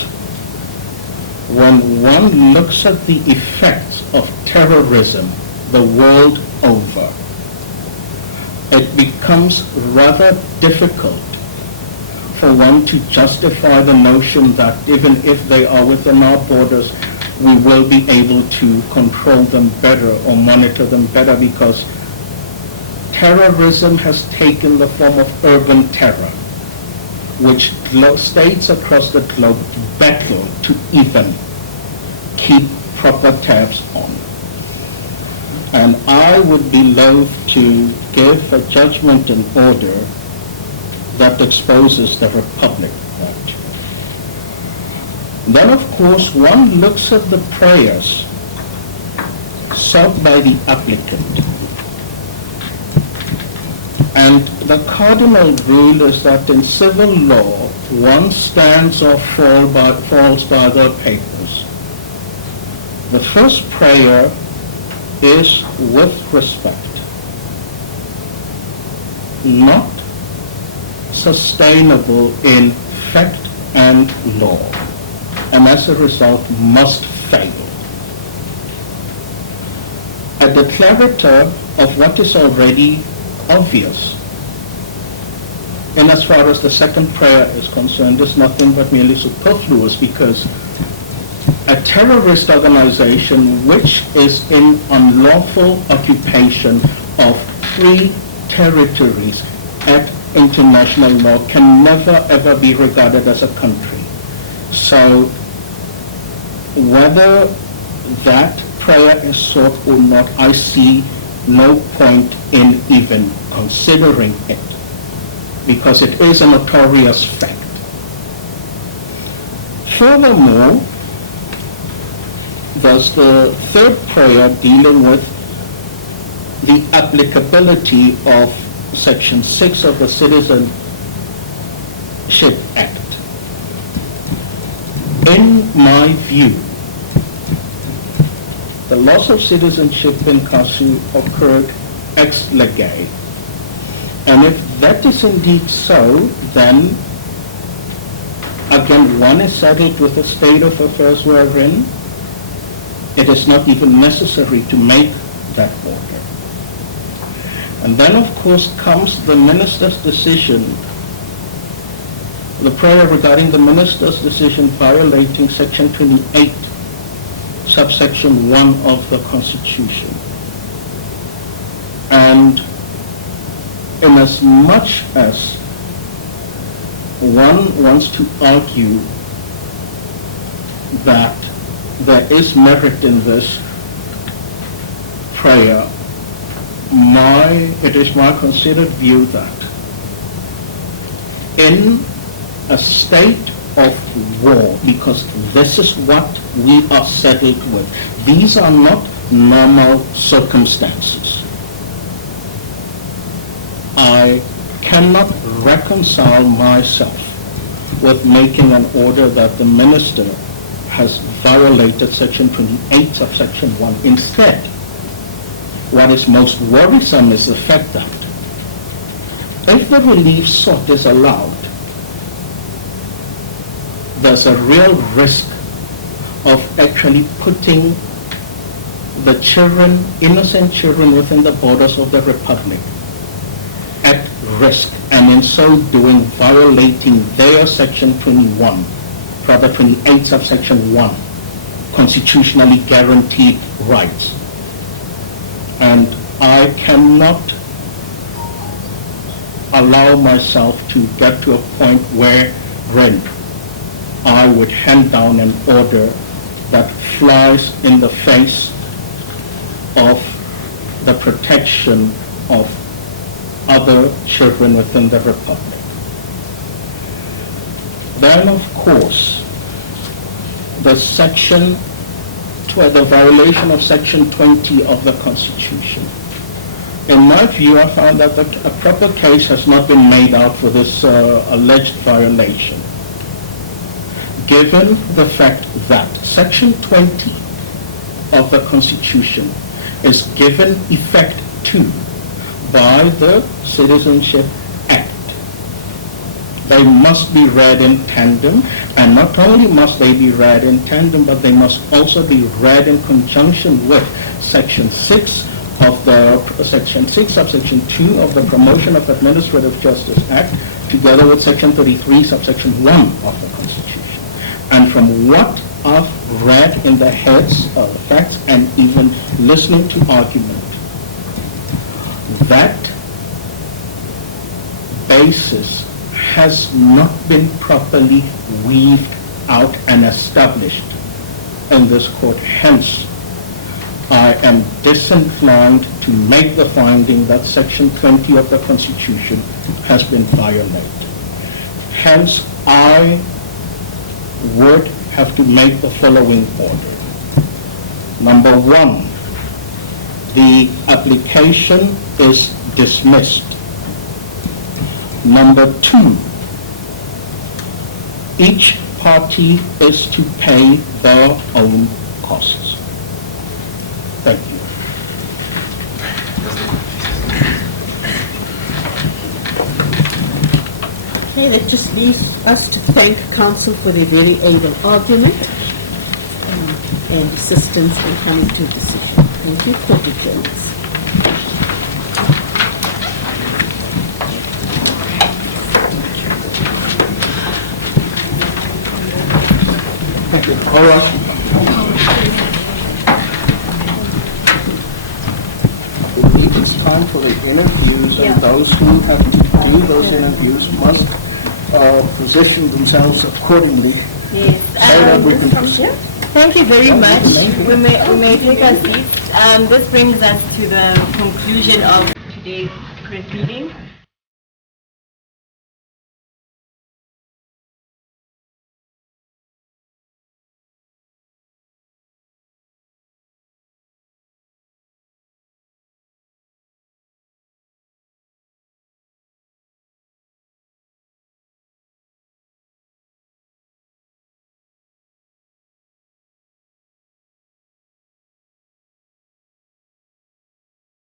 when one looks at the effects of terrorism the world over, it becomes rather difficult for one to justify the notion that even if they are within our borders, we will be able to control them better or monitor them better, because terrorism has taken the form of urban terror, which states across the globe battle to even keep proper tabs on. And I would be loath to give a judgment and order that exposes the Republic. Then, of course, one looks at the prayers sought by the applicant. And the cardinal rule is that in civil law, one stands or falls by their papers. The first prayer is with respect, not sustainable in fact and law, and as a result must fail. A declarator of what is already obvious, and as far as the second prayer is concerned, is nothing but merely superfluous, because a terrorist organization which is in unlawful occupation of free territories at international law can never ever be regarded as a country. So whether that prayer is sought or not, I see no point in even considering it, because it is a notorious fact. Furthermore, there's the third prayer dealing with the applicability of Section 6 of the Citizenship Act. In my view, the loss of citizenship in Kasu occurred ex lege. And if that is indeed so, then again, one is saddled with the state of affairs we're in. It is not even necessary to make that order. And then, of course, comes the minister's decision, the prayer regarding the minister's decision violating Section 28, subsection 1 of the Constitution. And in as much as one wants to argue that there is merit in this prayer, it is my considered view that in a state of war, because this is what we are settled with, these are not normal circumstances. I cannot reconcile myself with making an order that the minister has violated Section 28, subsection 1. Instead, what is most worrisome is the fact that if the relief sought is allowed, there's a real risk of actually putting the children, innocent children within the borders of the Republic, at risk, and in so doing violating their Section 21, rather 28 subsection 1, constitutionally guaranteed rights. And I cannot allow myself to get to a point wherein I would hand down an order that flies in the face of the protection of other children within the Republic. Then, of course, the violation of Section 20 of the Constitution. In my view, I found that a proper case has not been made out for this alleged violation, given the fact that Section 20 of the Constitution is given effect to by the Citizenship Act. They must be read in tandem, and not only must they be read in tandem, but they must also be read in conjunction with Section 6 of the subsection 2 of the Promotion of Administrative Justice Act, together with Section 33, subsection 1 of the Constitution. And from what I've read in the heads of the facts and even listening to argument, that basis has not been properly weaved out and established in this court. Hence, I am disinclined to make the finding that Section 20 of the Constitution has been violated. Hence, I would have to make the following order. Number 1, the application is dismissed. Number 2, each party is to pay their own costs. Thank you. Okay, that just leaves us to thank counsel for their very able argument and assistance in coming to a decision. Thank you. Court adjourns. Thank you. All right. I believe it's time for the interviews, and those who have to do those interviews must position themselves accordingly. Yes. So that we can From here? Thank you very much. We may take our seats. This brings us to the conclusion of today's proceeding.